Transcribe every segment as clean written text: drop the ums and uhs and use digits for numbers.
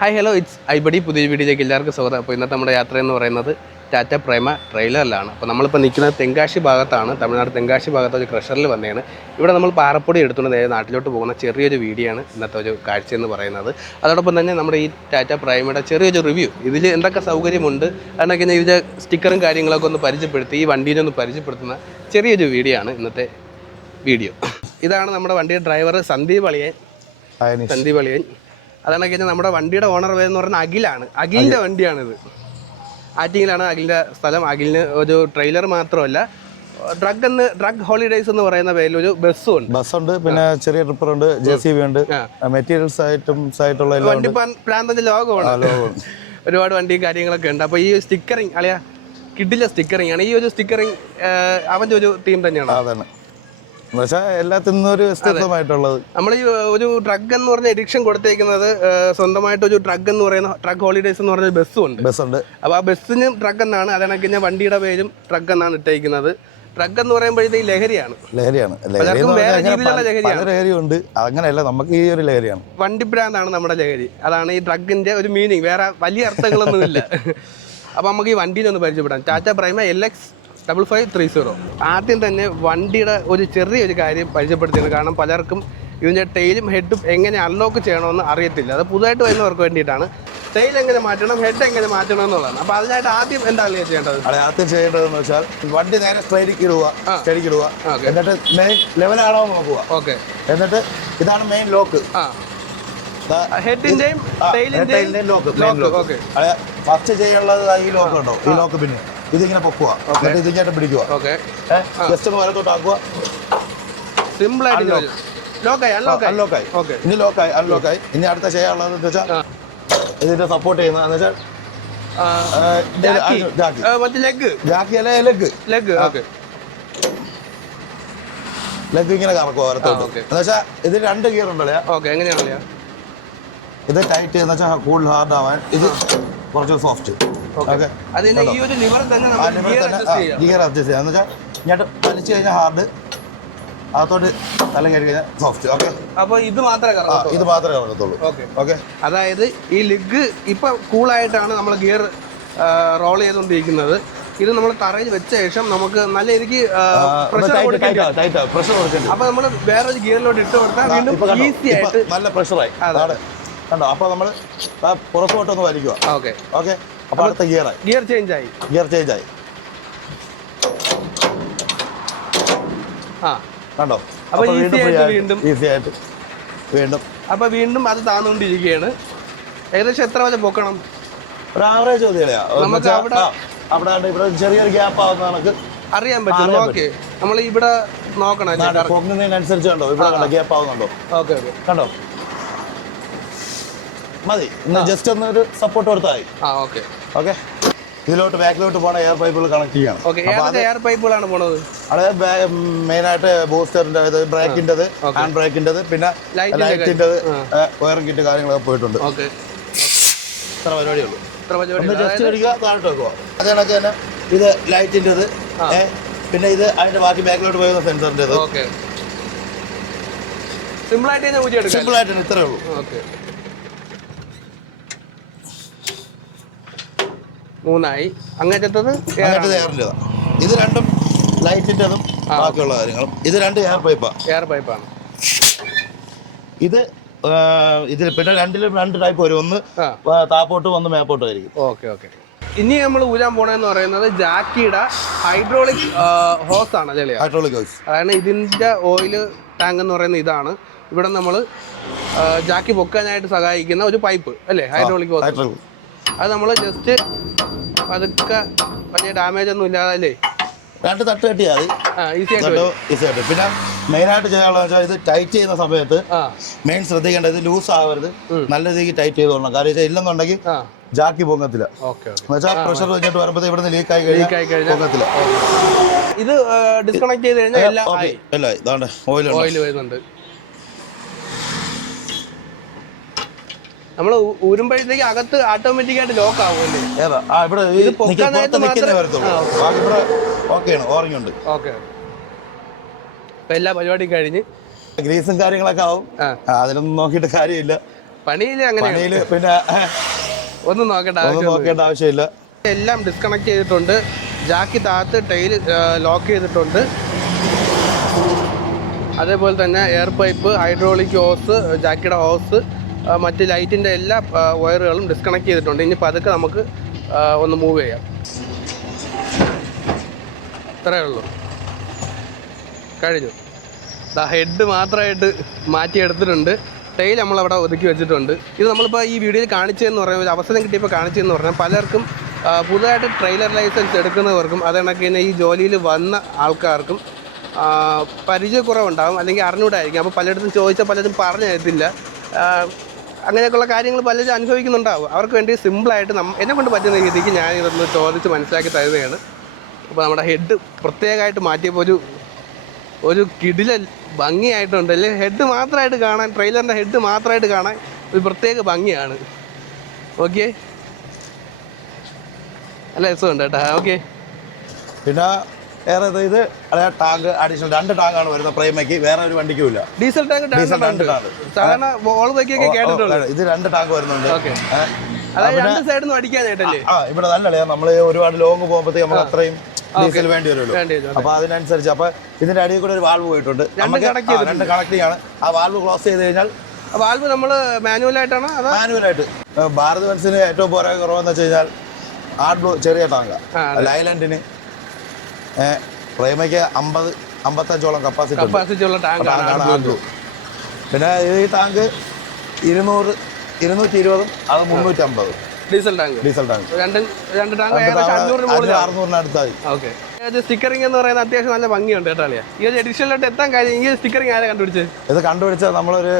Hi hello it's ഐബഡി പുതിയ വീഡിയോയിലേക്ക് എല്ലാവർക്കും സ്വാഗതം. അപ്പോൾ ഇന്നത്തെ നമ്മുടെ യാത്ര എന്ന് പറയുന്നത് ടാറ്റ പ്രൈമ ട്രെയിലറിലാണ്. അപ്പോൾ നമ്മളിപ്പോൾ നിൽക്കുന്നത് തെങ്കാശി ഭാഗത്താണ്, തമിഴ്നാട് തെങ്കാശി ഭാഗത്ത് ഒരു ക്രഷറിൽ വന്നതാണ്. ഇവിടെ നമ്മൾ പാറപ്പൊടി എടുത്തുകൊണ്ട് നേരെ നാട്ടിലോട്ട് പോകുന്ന ചെറിയൊരു വീഡിയോ ആണ് ഇന്നത്തെ ഒരു കാഴ്ച എന്ന് പറയുന്നത്. അതോടൊപ്പം തന്നെ നമ്മുടെ ഈ ടാറ്റ പ്രൈമയുടെ ചെറിയൊരു റിവ്യൂ, ഇതിൽ എന്തൊക്കെ സൗകര്യമുണ്ട് എന്നൊക്കെ ഇതിൻ്റെ സ്റ്റിക്കറും കാര്യങ്ങളൊക്കെ ഒന്ന് പരിചയപ്പെടുത്തി ഈ വണ്ടീനെ ഒന്ന് പരിചയപ്പെടുത്തുന്ന ചെറിയൊരു വീഡിയോ ആണ് ഇന്നത്തെ വീഡിയോ. ഇതാണ് നമ്മുടെ വണ്ടിയുടെ ഡ്രൈവർ സന്ദീപ് അളിയൻ. അതാണ് കഴിഞ്ഞാൽ നമ്മുടെ വണ്ടിയുടെ ഓണർ എന്ന് പറഞ്ഞാൽ അഖിലാണ്. അഖിലിൻ്റെ വണ്ടിയാണിത്. ആറ്റിങ്ങിലാണ് അഖിലിൻ്റെ സ്ഥലം. അഖിലിന് ഒരു ട്രെയിലർ മാത്രമല്ല, ഡ്രഗ് ഹോളിഡേയ്സ് എന്ന് പറയുന്ന പേരിൽ ഒരു ബസ്സുണ്ട്. പിന്നെ ചെറിയ ട്രിപ്പറുണ്ട്, JCB ഉണ്ട്, മെറ്റീരിയൽസ് ആയിട്ടുള്ള വണ്ടി പ്രാന്തന്റെ ലോകമാണ്. ഒരുപാട് വണ്ടിയും കാര്യങ്ങളൊക്കെ ഉണ്ട്. അപ്പോൾ ഈ സ്റ്റിക്കറിങ് അളിയാ കിഡിലെ സ്റ്റിക്കറിങ് ആണ്. ഈ ഒരു സ്റ്റിക്കറിങ് അവൻ്റെ ഒരു തീം തന്നെയാണ്. അതാണ് എല്ലാത്തിനും ഒരു സ്ഥിരമായിട്ടുള്ളത്. നമ്മൾ ഈ ഒരു ഡ്രഗ് എന്ന് പറഞ്ഞ എഡിക്ഷൻ കൊടുത്തേക്കുന്നത് സ്വന്തമായിട്ടൊരു ഡ്രഗ് എന്ന് പറയുന്ന ഡ്രഗ് ഹോളിഡേയ്സ് എന്ന് പറഞ്ഞ ബസ്സുണ്ട്. അപ്പോൾ ആ ബസ്സിന് ഡ്രഗ് എന്നാണ്, അതണക്കിന് വണ്ടിയുടെ പേരും ഡ്രഗ് എന്നാണ് ഇട്ടേക്കുന്നത്. ഡ്രഗ് എന്ന് പറയുമ്പോഴത്തേക്ക് ലഹരിയാണ്. വേറെ രീതിയിലുള്ള ലഹരിയുണ്ട്, അങ്ങനെയല്ല, നമുക്ക് ഈ ഒരു ലഹരിയാണ്. വണ്ടി ബ്രാൻഡാണ് നമ്മുടെ ലഹരി. അതാണ് ഈ ഡ്രഗിന്റെ ഒരു മീനിങ്. വേറെ വലിയ അർത്ഥങ്ങളൊന്നുമില്ല. അപ്പോൾ നമുക്ക് ഈ വണ്ടിയിൽ ഒന്ന് പരിചയപ്പെടാം. ടാറ്റ പ്രൈമ LX 5530. ആദ്യം തന്നെ വണ്ടിയുടെ ഒരു ചെറിയൊരു കാര്യം പരിചയപ്പെടുത്തിയത്. കാരണം പലർക്കും ഇതിൻ്റെ ടെയിലും ഹെഡും എങ്ങനെ അൺലോക്ക് ചെയ്യണമെന്ന് അറിയത്തില്ല. അത് പുതുതായിട്ട് വരുന്നവർക്ക് വേണ്ടിയിട്ടാണ്. ടെയിൽ എങ്ങനെ മാറ്റണം, ഹെഡ് എങ്ങനെ മാറ്റണം എന്നുള്ളതാണ്. അപ്പോൾ അതിനായിട്ട് ആദ്യം എന്താണ് ചെയ്യേണ്ടത്? ആദ്യം ചെയ്യേണ്ടതെന്ന് വെച്ചാൽ വണ്ടി നേരെ സ്ട്രൈറ്റിക്ക് ഇടുക. എന്നിട്ട് മെയിൻ ലെവലാണോ നോക്കുക. ഓക്കെ. എന്നിട്ട് ഇതാണ് മെയിൻ ലോക്ക്. ഹെഡിന്റെയും ടെയിലിന്റെയും ലോക്ക്. ഫസ്റ്റ് ചെയ്യാനുള്ളത് ഈ ലോക്ക് ഉണ്ടോ, ഈ ലോക്ക്. പിന്നെ ഇതിങ്ങനെ പൊക്കുക, ഇതിങ്ങനെ പിടിക്കുക, ജസ്റ്റ് ഒന്ന് വലത്തോട്ട് ആക്കുക. സിമ്പിൾ ആയിട്ട് അൺലോക്കായി. ഇനി ലോക്കായി, അൺലോക്കായി. ഇനി അടുത്ത ചെയ്യാനുള്ളത് വെച്ചാൽ ഇതിന്റെ സപ്പോർട്ട് ചെയ്യുന്ന വെച്ചാൽ ലെഗ് ഇങ്ങനെ കറക്കുക വലത്തോട്ട്. എന്നുവെച്ചാൽ ഇത് 2 ഗിയർ ഉണ്ടല്ലേ. എങ്ങനെയാണല്ലേ ഇത് ടൈറ്റ് എന്ന് വെച്ചാൽ കൂടുതൽ ഹാർഡ് ആവാൻ, ഇത് കുറച്ച് സോഫ്റ്റ്. ഗിയർ അഡ്ജസ്റ്റ് ചെയ്യാം. എന്ന് വെച്ചാൽ ഇങ്ങോട്ട് വലിച്ചു കഴിഞ്ഞാൽ ഹാർഡ്, അകത്തോട്ട് തലം കയറി കഴിഞ്ഞാൽ സോഫ്റ്റ്. ഓക്കെ. അപ്പോൾ ഇത് മാത്രമേ കറങ്ങത്തുള്ളൂ. ഓക്കെ. അതായത് ഈ ലെഗ് ഇപ്പൊ കൂളായിട്ടാണ് നമ്മൾ ഗിയർ റോൾ ചെയ്തുകൊണ്ടിരിക്കുന്നത്. ഇത് നമ്മൾ തറയിൽ വെച്ച ശേഷം നമുക്ക് നല്ല എനിക്ക് പ്രഷർ കൊടുക്കണം. അപ്പൊ നമ്മൾ വേറൊരു ഗിയറിലോട്ട് ഇട്ട് കൊടുത്താൽ വീണ്ടും ഈസി ആയിട്ട് നല്ല പ്രഷറായി കണ്ടോ. അപ്പൊ നമ്മൾ പുറത്തോട്ടൊന്ന് വലിക്കുക. ഓക്കെ. അപ്പൊ അടുത്ത ഗിയർ ചേഞ്ച് ആയി. കണ്ടോ. അപ്പൊ ഈസി ആയിട്ട് വീണ്ടും അപ്പൊ വീണ്ടും അത് താന്നുകൊണ്ടിരിക്കുകയാണ്. ഏകദേശം എത്ര വരെ പൊക്കണം? ഒരു ആവറേജ് മതിയല്ലേ നമുക്ക്. അവിടെ ഇവിടെ ചെറിയൊരു ഗ്യാപ്പ് ആവുന്ന കണക്ക് അറിയാൻ പറ്റും. ഓക്കെ. നമ്മൾ ഇവിടെ നോക്കണം, പൊങ്ങുന്നതിനനുസരിച്ച് കണ്ടോ ഇവിടെ ഗ്യാപ്പ് ആവുന്നുണ്ടോ. ഓക്കെ. കണ്ടോ മതി. ജസ്റ്റ് ഒന്ന് ഒരു സപ്പോർട്ട് കൊടുത്താൽ മതി. ഓക്കെ. ഇതിലോട്ട് ബാക്കിലോട്ട് പോണ എയർ പൈപ്പുകൾ കണക്ട് ചെയ്യണം. എയർ പൈപ്പുകളാണ് പോണത്. അതായത് മെയിനായിട്ട് ബൂസ്റ്ററിന്റെ, ബ്രേക്കിൻ്റെത്, ഹാൻഡ് ബ്രേക്കിൻ്റെത്, പിന്നെ ലൈറ്റിൻ്റെത്, വയറിംഗ് കിറ്റ് കാര്യങ്ങളൊക്കെ പോയിട്ടുണ്ട്. ഇത്ര പരിപാടിയുള്ളൂ. ജസ്റ്റ് അടിക്കുക, താഴോട്ട് വെക്കുക. അത് കണക്ക് തന്നെ ഇത് ലൈറ്റിൻ്റെത്, പിന്നെ ഇത് അതിന്റെ ബാക്കി ബാക്കിലോട്ട് പോകുന്ന സെൻസറിൻ്റെത്. സിമ്പിൾ ആയിട്ട് ഇത്രേ ഉള്ളൂ. മൂന്നായി. അങ്ങനത്തത് എയറിൻ്റെതാണ്. ഇത് രണ്ടും ലൈറ്റിൻ്റെതും ബാക്കിയുള്ള കാര്യങ്ങളും. ഇത് 2 എയർ പൈപ്പാണ്. ഇതിൽ പിന്നെ രണ്ടിലും 2 ടൈപ്പ് വരും. ഒന്ന് താപ്പോട്ടും ഒന്ന് മേപ്പോട്ടും ആയിരിക്കും. ഓക്കെ. ഇനി നമ്മൾ ഊരാൻ പോണെന്ന് പറയുന്നത് ജാക്കിയുടെ ഹൈഡ്രോളിക് ഹോസ് ആണ്. ഹൈഡ്രോളിക് ഹോസ്. അതായത് ഇതിന്റെ ഓയിൽ ടാങ്ക് എന്ന് പറയുന്നത് ഇതാണ്. ഇവിടെ നമ്മൾ ജാക്കി പൊക്കാനായിട്ട് സഹായിക്കുന്ന ഒരു പൈപ്പ് അല്ലേ, ഹൈഡ്രോളിക് ഹോസ്. അത് നമ്മൾ ജസ്റ്റ് അതൊക്കെ വലിയ ഡാമേജ് ഒന്നും ഇല്ലാതെ അല്ലേ 2 തട്ട് കെട്ടിയാൽ ഈസി ആയിട്ട്. പിന്നെ മെയിനായിട്ട് ചെയ്യാനുള്ളത് വെച്ചാൽ ഇത് ടൈറ്റ് ചെയ്യുന്ന സമയത്ത് മെയിൻ ശ്രദ്ധിക്കേണ്ടത് ഇത് ലൂസ് ആവരുത്, നല്ല രീതിക്ക് ടൈറ്റ് ചെയ്തോളണം. കാരണം വെച്ചാൽ ഇല്ലെന്നുണ്ടെങ്കിൽ ജാക്കി പൊങ്ങത്തില്ല. എന്നുവെച്ചാൽ പ്രഷർ വെച്ചിട്ട് വരുമ്പോൾ ഇവിടെ നിന്ന് ലീക്ക് ആയി കഴിഞ്ഞാൽ പൊങ്ങത്തില്ല. ഇത് ഡിസ്കണക്ട് ചെയ്ത് കഴിഞ്ഞാൽ എല്ലാം ഇതാണ്ട് ഓയിൽ വരുന്നുണ്ട്. നമ്മൾ ഊരുമ്പോഴത്തേക്ക് അകത്ത് ഓട്ടോമാറ്റിക് ആയിട്ട് ലോക്ക് ആവുമല്ലേ? എല്ലാ പരിപാടിയും കഴിഞ്ഞ് ഗ്രീസും കാര്യങ്ങളൊക്കെ ആവും. അതിലൊന്നും നോക്കിയിട്ട് കാര്യമില്ല. പണിയില് അങ്ങനെ പണിയില് പിന്നെ ഒന്നും നോക്കേണ്ട ആവശ്യമില്ല. എല്ലാം ഡിസ്കണക്ട് ചെയ്തിട്ടുണ്ട്. ജാക്കി താഴത്ത് ടൈൽ ലോക്ക് ചെയ്തിട്ടുണ്ട്. അതേപോലെ തന്നെ എയർ പൈപ്പ്, ഹൈഡ്രോളിക് ഹോസ്, ജാക്കിയുടെ ഹോസ്, മറ്റ് ലൈറ്റിൻ്റെ എല്ലാ വയറുകളും ഡിസ്കണക്ട് ചെയ്തിട്ടുണ്ട്. ഇനി പതുക്കെ നമുക്ക് ഒന്ന് മൂവ് ചെയ്യാം. ഇത്രയേ ഉള്ളൂ, കഴിഞ്ഞു. ഹെഡ് മാത്രമായിട്ട് മാറ്റിയെടുത്തിട്ടുണ്ട്. ടൈൽ നമ്മളവിടെ ഒതുക്കി വെച്ചിട്ടുണ്ട്. ഇത് നമ്മളിപ്പോൾ ഈ വീഡിയോയിൽ കാണിച്ചതെന്ന് പറയുമ്പോൾ ഒരു അവസരം കിട്ടിയപ്പോൾ കാണിച്ചതെന്ന് പറഞ്ഞാൽ പലർക്കും പുതുതായിട്ട് ട്രെയിലർ ലൈസൻസ് എടുക്കുന്നവർക്കും അത് കണക്ക് തന്നെ ഈ ജോലിയിൽ വന്ന ആൾക്കാർക്കും പരിചയക്കുറവുണ്ടാകും, അല്ലെങ്കിൽ അറിഞ്ഞൂടായിരിക്കും. അപ്പോൾ പലയിടത്തും ചോദിച്ചാൽ പലരും പറഞ്ഞു തരത്തില്ല. അങ്ങനെയൊക്കെയുള്ള കാര്യങ്ങൾ പലരും അനുഭവിക്കുന്നുണ്ടാവും. അവർക്ക് വേണ്ടി സിമ്പിളായിട്ട് എന്നെ കൊണ്ട് പറ്റുന്ന രീതിക്ക് ഞാൻ ഇതൊന്ന് ചോദിച്ച് മനസ്സിലാക്കി തരുന്നതാണ്. അപ്പോൾ നമ്മുടെ ഹെഡ് പ്രത്യേകമായിട്ട് മാറ്റിയപ്പോൾ ഒരു കിടില ഭംഗിയായിട്ടുണ്ട്. അല്ലേ, ഹെഡ് മാത്രമായിട്ട് കാണാൻ, ട്രെയിലറിൻ്റെ ഹെഡ് മാത്രമായിട്ട് കാണാൻ ഒരു പ്രത്യേക ഭംഗിയാണ്. ഓക്കെ, നല്ല രസമുണ്ട് കേട്ടോ. ഓക്കെ, പിന്നെ വേറെ ഇത് ടാങ്ക് അഡീഷണൽ 2 ടാങ്കാണ് വരുന്നത് പ്രൈമയ്ക്ക്, വേറെ ഒരു വണ്ടിക്കും ഇല്ല. ഡീസൽ ടാങ്ക് സാധാരണ വോൾവോയ്ക്കൊക്കെ കേട്ടിട്ടുള്ളൂ. ഇത് 2 ടാങ്ക് വരുന്നുണ്ട്. അതായത് 2 സൈഡിൽ നിന്ന് അടിക്കാനായിട്ടല്ലേ? ഇവിടെ നല്ലല്ലേ, നമ്മൾ ഒരുപാട് ലോങ് പോകുമ്പോഴത്തേക്ക് നമുക്ക് അത്രയും ഡീസൽ വേണ്ടി വരുമല്ലോ. അപ്പൊ അതിനനുസരിച്ച് അപ്പൊ ഇതിന്റെ അടിയിൽ കൂടെ ഒരു വാൾവ് പോയിട്ടുണ്ട്. നമുക്ക് 2 കണക്ടിങ് ആണ്. ആ വാൾവ് ക്ലോസ് ചെയ്ത് കഴിഞ്ഞാൽ വാൾവ് നമ്മൾ മാനുവലായിട്ടാണ് മാനുവലായിട്ട്. ഭാരത് ബെൻസിന് ഏറ്റവും പോരാ കുറവെന്ന് വെച്ച് കഴിഞ്ഞാൽ ആഡ് ചെറിയ ടാങ്കാ. ലൈലാൻഡിന് പ്രൈമയ്ക്ക് 50-55ഓളം കപ്പാസിറ്റി ഉള്ള ടാങ്കാണ് ആഡ്. പിന്നെ ഈ ടാങ്ക് 200-220, അത് 350 ഡീസൽ ടാങ്ക്. രണ്ട് ടാങ്ക് 600-ന് ഓക്കെ. സ്റ്റിക്കറിംഗ് എന്ന് പറയുന്നത് അത്യാവശ്യം നല്ല ഭംഗിയുണ്ട് കേട്ടോ. ഈ ഒരു എഡിഷനിലോട്ട് എത്താൻ കാര്യം ഈ സ്റ്റിക്കറിംഗ് ആരെ കണ്ടുപിടിച്ചത്? ഇത് കണ്ടുപിടിച്ചത് നമ്മളൊരു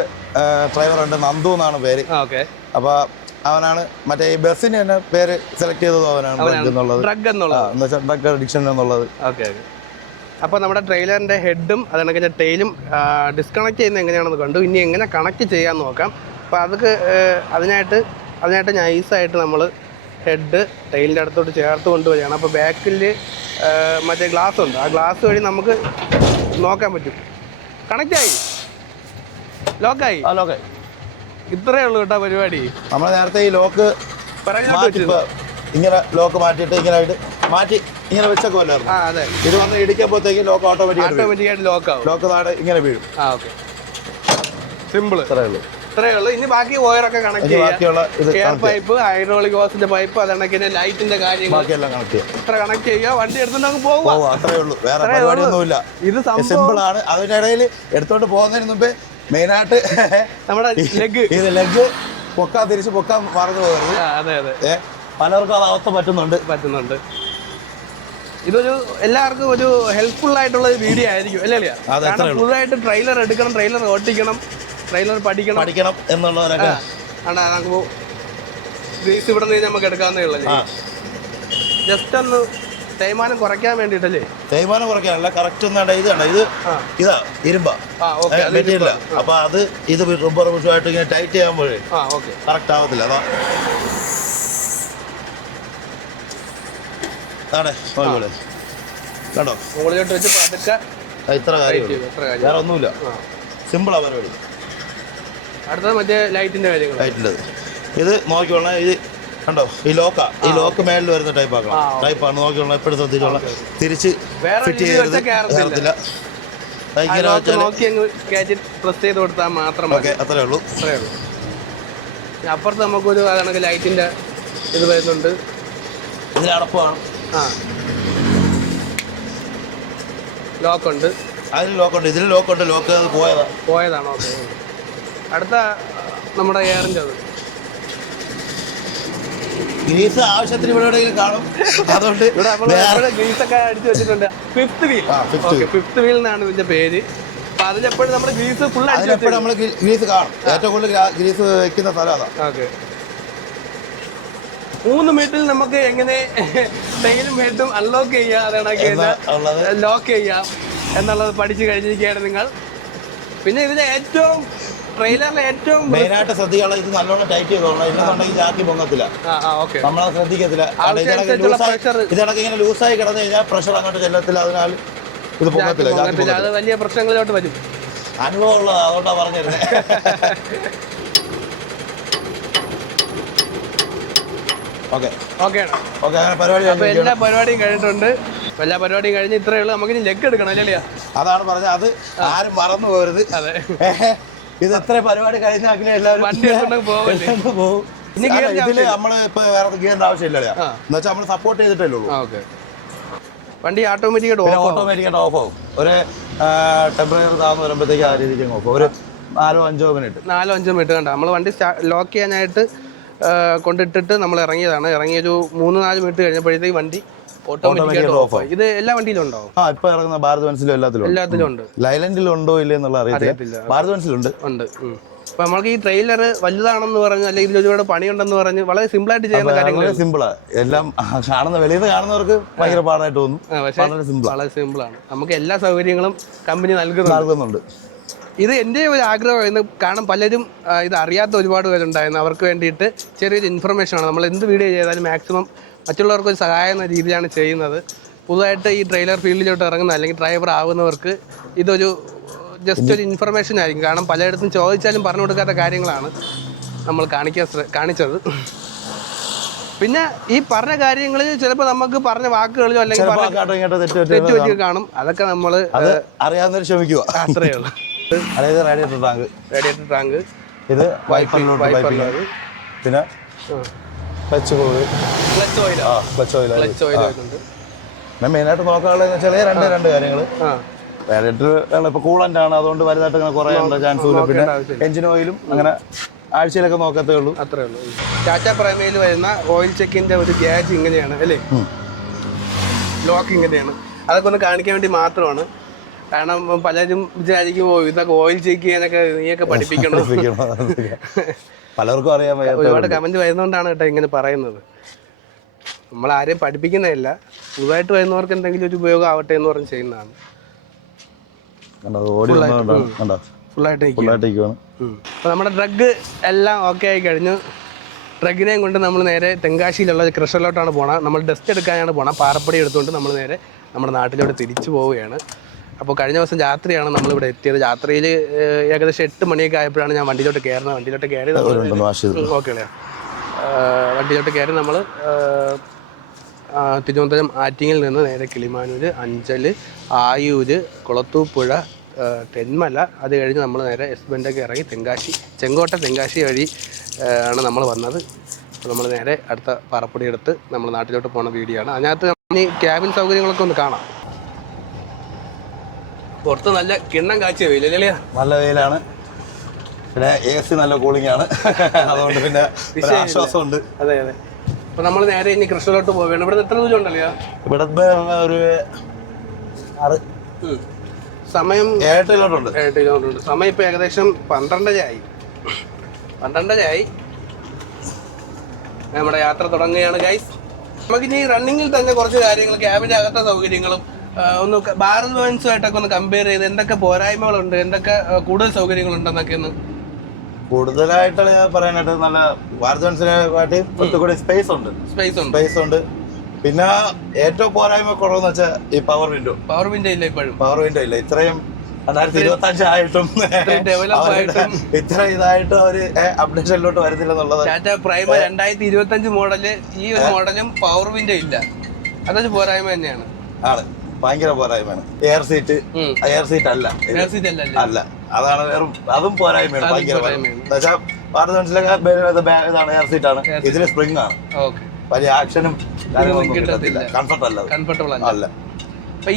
ഡ്രൈവർ ഉണ്ട്, നന്ദു എന്നാണ് പേര്. ഓക്കെ, അപ്പൊ അവനാണ് മറ്റേ ഈ ബസ്സിന് തന്നെ പേര് സെലക്ട് ചെയ്തത് അവനാണ്. ഡ്രഗ് അഡിക്ഷൻ എന്നുള്ളത്. ഓക്കെ. അപ്പോൾ നമ്മുടെ ട്രെയിലറിൻ്റെ ഹെഡും അതിനൊക്കെ ടൈലും ഡിസ്കണക്ട് ചെയ്യുന്നത് എങ്ങനെയാണെന്ന് കണ്ടു. ഇനി എങ്ങനെ കണക്ട് ചെയ്യാൻ നോക്കാം. അപ്പോൾ അതിനായിട്ട് നൈസായിട്ട് നമ്മൾ ഹെഡ് ടൈലിൻ്റെ അടുത്തോട്ട് ചേർത്ത് കൊണ്ടുവരികയാണ്. അപ്പോൾ ബാക്കിൽ മറ്റേ ഗ്ലാസ് ഉണ്ട്, ആ ഗ്ലാസ് വഴി നമുക്ക് നോക്കാൻ പറ്റും. കണക്റ്റായി, ലോക്കായി. ഇത്രയേ ഉള്ളൂ കേട്ടോ പരിപാടി. നമ്മൾ നേരത്തെ ഈ ലോക്ക് ഇങ്ങനെ ലോക്ക് മാറ്റിയിട്ട് ഇങ്ങനെ ഇങ്ങനെ വെച്ചൊക്കെ വല്ലായിരുന്നു. അതെ, ഇത് വന്ന് ഇടിക്കുമ്പോഴത്തേക്ക് ലോക്ക് ഓട്ടോമാറ്റിക്കായിട്ട് ലോക്ക് താഴെ ഇങ്ങനെ വീഴും. Okay, simple. ഇത്രയേ ഉള്ളൂ. ഇനി ബാക്കി വയറൊക്കെ കണക്ട് ചെയ്യാം. എയർ പൈപ്പ്, ഹൈഡ്രോളിക് ഹോസിന്റെ പൈപ്പ്, അതൊക്കെ ലൈറ്റിന്റെ കാര്യങ്ങൾ ഇത്ര കണക്ട് ചെയ്യുക. വണ്ടി എടുത്തോണ്ട് അങ്ങ് പോകും. അത്രേ ഉള്ളൂ, വേറെ പരിപാടിയൊന്നുമില്ല. ഇത് സിമ്പിൾ ആണ്. അതിനിടയിൽ എടുത്തോണ്ട് പോകുന്നതിന് മുമ്പേ മെയിനായിട്ട് നമ്മുടെ ലെഗ് തിരിച്ച് പൊക്കാൻ മറന്നു പോകരുത്. അതെ, പലർക്കും അത് അവസ്ഥ പറ്റുന്നുണ്ട്. ഇതൊരു എല്ലാവർക്കും ഒരു ഹെൽപ്ഫുൾ ആയിട്ടുള്ള ഒരു വീഡിയോ ആയിരിക്കും അല്ലേ? കാരണം പുതുതായിട്ട് ട്രെയിലർ എടുക്കണം, ട്രെയിലർ ഓട്ടിക്കണം, ട്രെയിലർ പഠിക്കണം എന്നുള്ളവരൊക്കെ നമുക്ക് ഗ്രീസ് ഇവിടെ നിന്ന് നമുക്ക് എടുക്കാവുന്നേ ഉള്ളൂ. ജസ്റ്റ് ഒന്ന് തേയ്മാനം കുറയ്ക്കാൻ വേണ്ടിട്ടല്ലേ? തേയ്മാനം കുറയ്ക്കാനല്ല, കറക്റ്റ് ഒന്നും ഇത് കണ്ട, ഇതാ ഇരുമ്പ മെറ്റീരിയൽ. അപ്പൊ ഇത് റബ്ബർ ബുഷുമായിട്ട് ഇങ്ങനെ ടൈറ്റ് ചെയ്യാൻ കറക്റ്റ് ആവത്തില്ല. അതാ കണ്ടോ, മുകളിലോട്ട് വെച്ച് പതുക്കെ ഇത്ര കാര്യം, വേറെ ഒന്നുമില്ല. സിമ്പിളാ പരിപാടി. അടുത്തത് മറ്റേ ലൈറ്റിന്റെ കാര്യങ്ങൾ. ഇത് നോക്കിക്കോളാം. ഇത് കണ്ടോ, ഈ ലോക്ക് മേളിൽ വരുന്ന ടൈപ്പാണ്. നോക്കിക്കോളാം, എപ്പോഴും ശ്രദ്ധിച്ചോളാം. തിരിച്ച് ഫിറ്റ് ചെയ്യരുത്, കയറത്തില്ല. പ്രസ് ചെയ്ത് കൊടുത്താൽ മാത്രം അത്രേ ഉള്ളൂ. അപ്പുറത്ത് നമുക്കൊരു അതാണ് ലൈറ്റിന്റെ ഇത് വരുന്നുണ്ട്. ഇതിൽ അടപ്പാണ്, ലോക്കുണ്ട്. അതിൽ ലോക്കുണ്ട്, ഇതിൽ ലോക്കുണ്ട്. ലോക്ക് പോയതാണോ? ഓക്കെ. അടുത്ത നമ്മുടെ എയറിൻ്റെ ഗ്രീസ് ആവശ്യത്തിന് ഇവിടെ കാണും. അതുകൊണ്ട് ഗ്രീസൊക്കെ അടിച്ചു വെച്ചിട്ടുണ്ട്. ഫിഫ്ത്ത് വീൽ എന്നാണ് ഇതിന്റെ പേര്. അപ്പൊ അതിലെപ്പോഴും നമ്മുടെ ഗ്രീസ് ഫുൾ അതിലെപ്പോഴും നമ്മൾ ഗ്രീസ് കാണും. ഏറ്റവും കൂടുതൽ ഗ്രീസ് വെക്കുന്ന സ്ഥലം അതാ. ഓക്കെ. 3 മിനിറ്റിൽ നമുക്ക് എങ്ങനെ ടൈലും ഹെഡും അൺലോക്ക് ചെയ്യാം, അതാണ് ലോക്ക് ചെയ്യാം എന്നുള്ളത് പഠിച്ചു കഴിഞ്ഞിരിക്കുകയാണ് നിങ്ങൾ. പിന്നെ ഇതിന്റെ ട്രെയിലറിലെ ഏറ്റവും മെയിനായിട്ട് ശ്രദ്ധിക്കാനുള്ള, ഇത് നല്ലോണം ടൈറ്റ് ചെയ്തോളണം. ഇല്ലെന്നുണ്ടെങ്കിൽ ജാക്കി പൊങ്ങത്തില്ല, നമ്മളത് ശ്രദ്ധിക്കത്തില്ല. ഇതിടക്ക് ഇങ്ങനെ ലൂസായി കിടന്നു കഴിഞ്ഞാൽ പ്രഷർ അങ്ങോട്ട് ചെല്ലത്തില്ല. അതിനാൽ ഇത് പൊങ്ങത്തില്ല, അത് വലിയ പ്രശ്നങ്ങളിലോട്ട് വരും. അനുഭവം ഉള്ളത്, അതുകൊണ്ടാണ് പറഞ്ഞിരുന്നത്. ഓക്കെ ഓക്കെ ആണ്. ഓക്കെ അങ്ങനെ പരിപാടി അപ്പോൾ എല്ലാ പരിപാടിയും കഴിഞ്ഞിട്ടുണ്ട്. എല്ലാ പരിപാടിയും കഴിഞ്ഞ് ഇത്രയേ ഉള്ളൂ. നമുക്കിനി ലെഗ് എടുക്കണം അല്ലേ? അതാണ് പറഞ്ഞത്, അത് ആരും മറന്നു പോകരുത്. അതെ, ഇത് എത്ര പരിപാടി കഴിഞ്ഞാൽ എല്ലാവരും വണ്ടി എടുത്തോണ്ട് പോകും. ഇതില് നമ്മള് ഇപ്പൊ വേറെ ഗിയറിന്റെ ആവശ്യമില്ല, എന്നുവെച്ചാൽ നമ്മൾ സപ്പോർട്ട് ചെയ്തിട്ടല്ലേ ഉള്ളൂ. ഓക്കെ, വണ്ടി ഓട്ടോമാറ്റിക്കായിട്ട് ഓഫ് ആവും. ഒരു ടെമ്പററി താന്ന് വരുമ്പോഴത്തേക്ക് ആ രീതിക്ക് ഓഫ് ഒരു 4-5 മിനിറ്റ് കണ്ട. നമ്മൾ വണ്ടി ലോക്ക് ചെയ്യാനായിട്ട് കൊണ്ടിട്ടിട്ട് നമ്മൾ ഇറങ്ങിയതാണ്. ഇറങ്ങിയൊരു 3-4 മിനിറ്റ് കഴിഞ്ഞപ്പോഴത്തേക്ക് വണ്ടി ഓട്ടോമാറ്റിക്കായിട്ട് ഓഫ് ആയി. ഇത് എല്ലാ വണ്ടിയിലും ഉണ്ടോ? ഇപ്പൊ ഇറങ്ങുന്ന ഭാരത് ബെൻസിലും എല്ലാത്തിലും ഉണ്ട്. ലൈലൻഡിൽ ഉണ്ടോ ഇല്ലേ എന്നുള്ള അറിയത്തില്ല. ഭാരത് ബെൻസിലുണ്ട്. അപ്പൊ നമ്മൾക്ക് ഈ ട്രെയിലർ വലുതാണെന്ന് പറഞ്ഞു, അല്ലെങ്കിൽ ഇതിൽ ഒരുപാട് പണിയുണ്ടെന്ന് പറഞ്ഞ് വളരെ സിമ്പിൾ ആയിട്ട് ചെയ്യുന്ന കാര്യങ്ങൾ. സിമ്പിളാ, എല്ലാം വെളിയിൽ കാണുന്നവർക്ക് ഭയങ്കര പാടായിട്ട് തോന്നും. വളരെ സിമ്പിൾ ആണ്. നമുക്ക് എല്ലാ സൗകര്യങ്ങളും കമ്പനി നൽകുന്നുണ്ട്. ഇത് എൻ്റെ ഒരു ആഗ്രഹമായിരുന്നു. കാരണം പലരും ഇത് അറിയാത്ത ഒരുപാട് പേരുണ്ടായിരുന്നു. അവർക്ക് വേണ്ടിയിട്ട് ചെറിയൊരു ഇൻഫർമേഷനാണ്. നമ്മൾ എന്ത് വീഡിയോ ചെയ്താലും മാക്സിമം മറ്റുള്ളവർക്ക് ഒരു സഹായം എന്ന രീതിയിലാണ് ചെയ്യുന്നത്. പുതുതായിട്ട് ഈ ട്രെയിലർ ഫീൽഡിലോട്ട് ഇറങ്ങുന്ന അല്ലെങ്കിൽ ഡ്രൈവർ ആവുന്നവർക്ക് ഇതൊരു ജസ്റ്റ് ഒരു ഇൻഫർമേഷൻ ആയിരിക്കും. കാരണം പലയിടത്തും ചോദിച്ചാലും പറഞ്ഞു കൊടുക്കാത്ത കാര്യങ്ങളാണ് നമ്മൾ കാണിച്ചത്. പിന്നെ ഈ പറഞ്ഞ കാര്യങ്ങളിൽ ചിലപ്പോൾ നമുക്ക് പറഞ്ഞ വാക്കുകളിലോ അല്ലെങ്കിൽ തെറ്റ് പറ്റി കാണും. അതൊക്കെ നമ്മൾ അറിയാവുന്നവർ ക്ഷമിക്കുക, അത്രയേ ഉള്ളൂ. റേഡിയേറ്റർ ടാങ്ക്, ഇത് പിന്നെ ക്ലച്ച് ഓയിൽ. മെയിനായിട്ട് നോക്കാനുള്ളത് വെച്ചാൽ രണ്ട് കാര്യങ്ങൾ. റേഡിയേറ്റർ ഇപ്പൊ കൂളന്റ് ആണ്, അതുകൊണ്ട് വലുതായിട്ട് അങ്ങനെ കുറയാനുള്ള ചാൻസ് ഇല്ല. പിന്നെ എഞ്ചിൻ ഓയിലും അങ്ങനെ ആഴ്ചയിലൊക്കെ നോക്കത്തേ ഉള്ളൂ. അത്രേ ഉള്ളൂ. ടാറ്റ പ്രൈമയിൽ വരുന്ന ഓയിൽ ചെക്കിന്റെ ഒരു ഗേജ് ഇങ്ങനെയാണ് അല്ലേ, ലോക്ക് ഇങ്ങനെയാണ്. അതൊക്കെ ഒന്ന് കാണിക്കാൻ വേണ്ടി മാത്രമാണ്. കാരണം പലരും വിചാരിക്കും ഇതൊക്കെ ഓയിൽ ചെക്ക് ചെയ്യാനൊക്കെ നീയൊക്കെ പഠിപ്പിക്കണം. പലർക്കും അറിയാൻ ഒരുപാട് കമന്റ് വരുന്നോണ്ടാണ് കേട്ടോ ഇങ്ങനെ പറയുന്നത്. നമ്മൾ ആരെയും പഠിപ്പിക്കുന്നതല്ല, പുതുതായിട്ട് വരുന്നവർക്ക് എന്തെങ്കിലും ഒരു ഉപയോഗം ആവട്ടെ എന്ന് പറഞ്ഞ് ചെയ്യുന്നതാണ്. അപ്പോൾ നമ്മുടെ ഡ്രഗ് എല്ലാം ഓക്കെ ആയി കഴിഞ്ഞു. ഡ്രഗിനെയും കൊണ്ട് നമ്മൾ നേരെ തെങ്കാശിയിലുള്ള ക്രഷറിലോട്ടാണ് പോകണം. നമ്മൾ ഡസ്റ്റ് എടുക്കാനാണ് പോകണം. പാറപ്പൊടി എടുത്തുകൊണ്ട് നമ്മൾ നേരെ നമ്മുടെ നാട്ടിലോട്ട് തിരിച്ചു പോവുകയാണ്. അപ്പോൾ കഴിഞ്ഞ ദിവസം രാത്രിയാണ് നമ്മളിവിടെ എത്തിയത്. രാത്രിയിൽ ഏകദേശം 8 മണിയൊക്കെ ആയപ്പോഴാണ് ഞാൻ വണ്ടിയിലോട്ട് കയറുന്നത്. വണ്ടിയിലോട്ട് കയറി ഓക്കെ അല്ലേ, വണ്ടിയിലോട്ട് കയറി നമ്മൾ തിരുവനന്തപുരം ആറ്റിങ്ങിൽ നിന്ന് നേരെ കിളിമാനൂർ, അഞ്ചൽ, ആയൂർ, കുളത്തൂപ്പുഴ, തെന്മല, അത് കഴിഞ്ഞ് നമ്മൾ നേരെ എസ് ബെൻഡൊക്കെ ഇറങ്ങി ചെങ്കോട്ട തെങ്കാശി വഴി ആണ് നമ്മൾ വന്നത്. അപ്പോൾ നമ്മൾ നേരെ അടുത്ത പാറപ്പൊടി എടുത്ത് നമ്മൾ നാട്ടിലോട്ട് പോകുന്ന വീഡിയോ ആണ്. അതിനകത്ത് നമ്മൾ ഈ ക്യാബിൻ സൗകര്യങ്ങളൊക്കെ ഒന്ന് കാണാം. പുറത്ത് നല്ല കിണ്ണം കാച്ചിയ വെയിലല്ലേ? നല്ല വെയിലാണ്. പിന്നെ AC നല്ല കൂളിംഗ് ആണ്, അതുകൊണ്ട് പിന്നെ ആശ്വാസമുണ്ട്. അതെ. അപ്പോൾ നമ്മൾ നേരെ ഇനി കൃഷ്ണലോട്ട് പോവുകയാണ്. ഇവിടെ എത്ര ദൂരം ഉണ്ടല്ലോ? ഇവിടെ ഒരു 6 സമയം 7 കിലോമീറ്റർ ഉണ്ട്. സമയം ഇപ്പോൾ ഏകദേശം 12:30 ആയി. നമ്മുടെ യാത്ര തുടങ്ങുകയാണ് ഗൈസ്. നമുക്കിനി റണ്ണിങ്ങിൽ തന്നെ കുറച്ച് കാര്യങ്ങൾ, ക്യാബിൻ്റെ അകത്തെ സൗകര്യങ്ങളും ഒന്ന് ഭാരത് ബെൻസുമായിട്ടൊക്കെ ഒന്ന് കമ്പയർ ചെയ്ത് എന്തൊക്കെ പോരായ്മകളുണ്ട്, എന്തൊക്കെ കൂടുതൽ സൗകര്യങ്ങളുണ്ടെന്നൊക്കെ ഒന്ന് കൂടുതലായിട്ട് പറയാനായിട്ട് നല്ല ഭാരത് ബെൻസിനെ കാട്ടി കുറച്ചുകൂടി സ്പേസ് ഉണ്ട്. പിന്നെ ഏറ്റവും പോരായ്മ കുറവെന്ന് വെച്ചാൽ ഈ പവർ വിൻഡോ ഇല്ല. പവർ വിൻഡോ ഇല്ല. ഇത്രയും 2025 ആയിട്ടും ഇത്ര ഇതായിട്ടും അവര് അപ്ഡേഷനിലോട്ട് വരുന്നില്ലെന്നുള്ളത്. ടാറ്റ പ്രൈമ 2025 മോഡല്, ഈ ഒരു മോഡലും പവർ വിൻഡോ ഇല്ല. അതൊരു പോരായ്മ തന്നെയാണ്. ഭയങ്കര പോരായ്മയാണ്. എയർ സീറ്റ് അല്ല, അതാണ് വെറും അതും പോരായ്മയാണ്. ഭയങ്കര എന്നുവെച്ചാൽ ഭാരത് ബെൻസിലൊക്കെ ഇതാണ് എയർ സീറ്റ് ആണ്, ഇതിന് സ്പ്രിംഗ് ആണ്. വലിയ ആക്ഷനും കംഫർട്ടബിൾ അല്ല.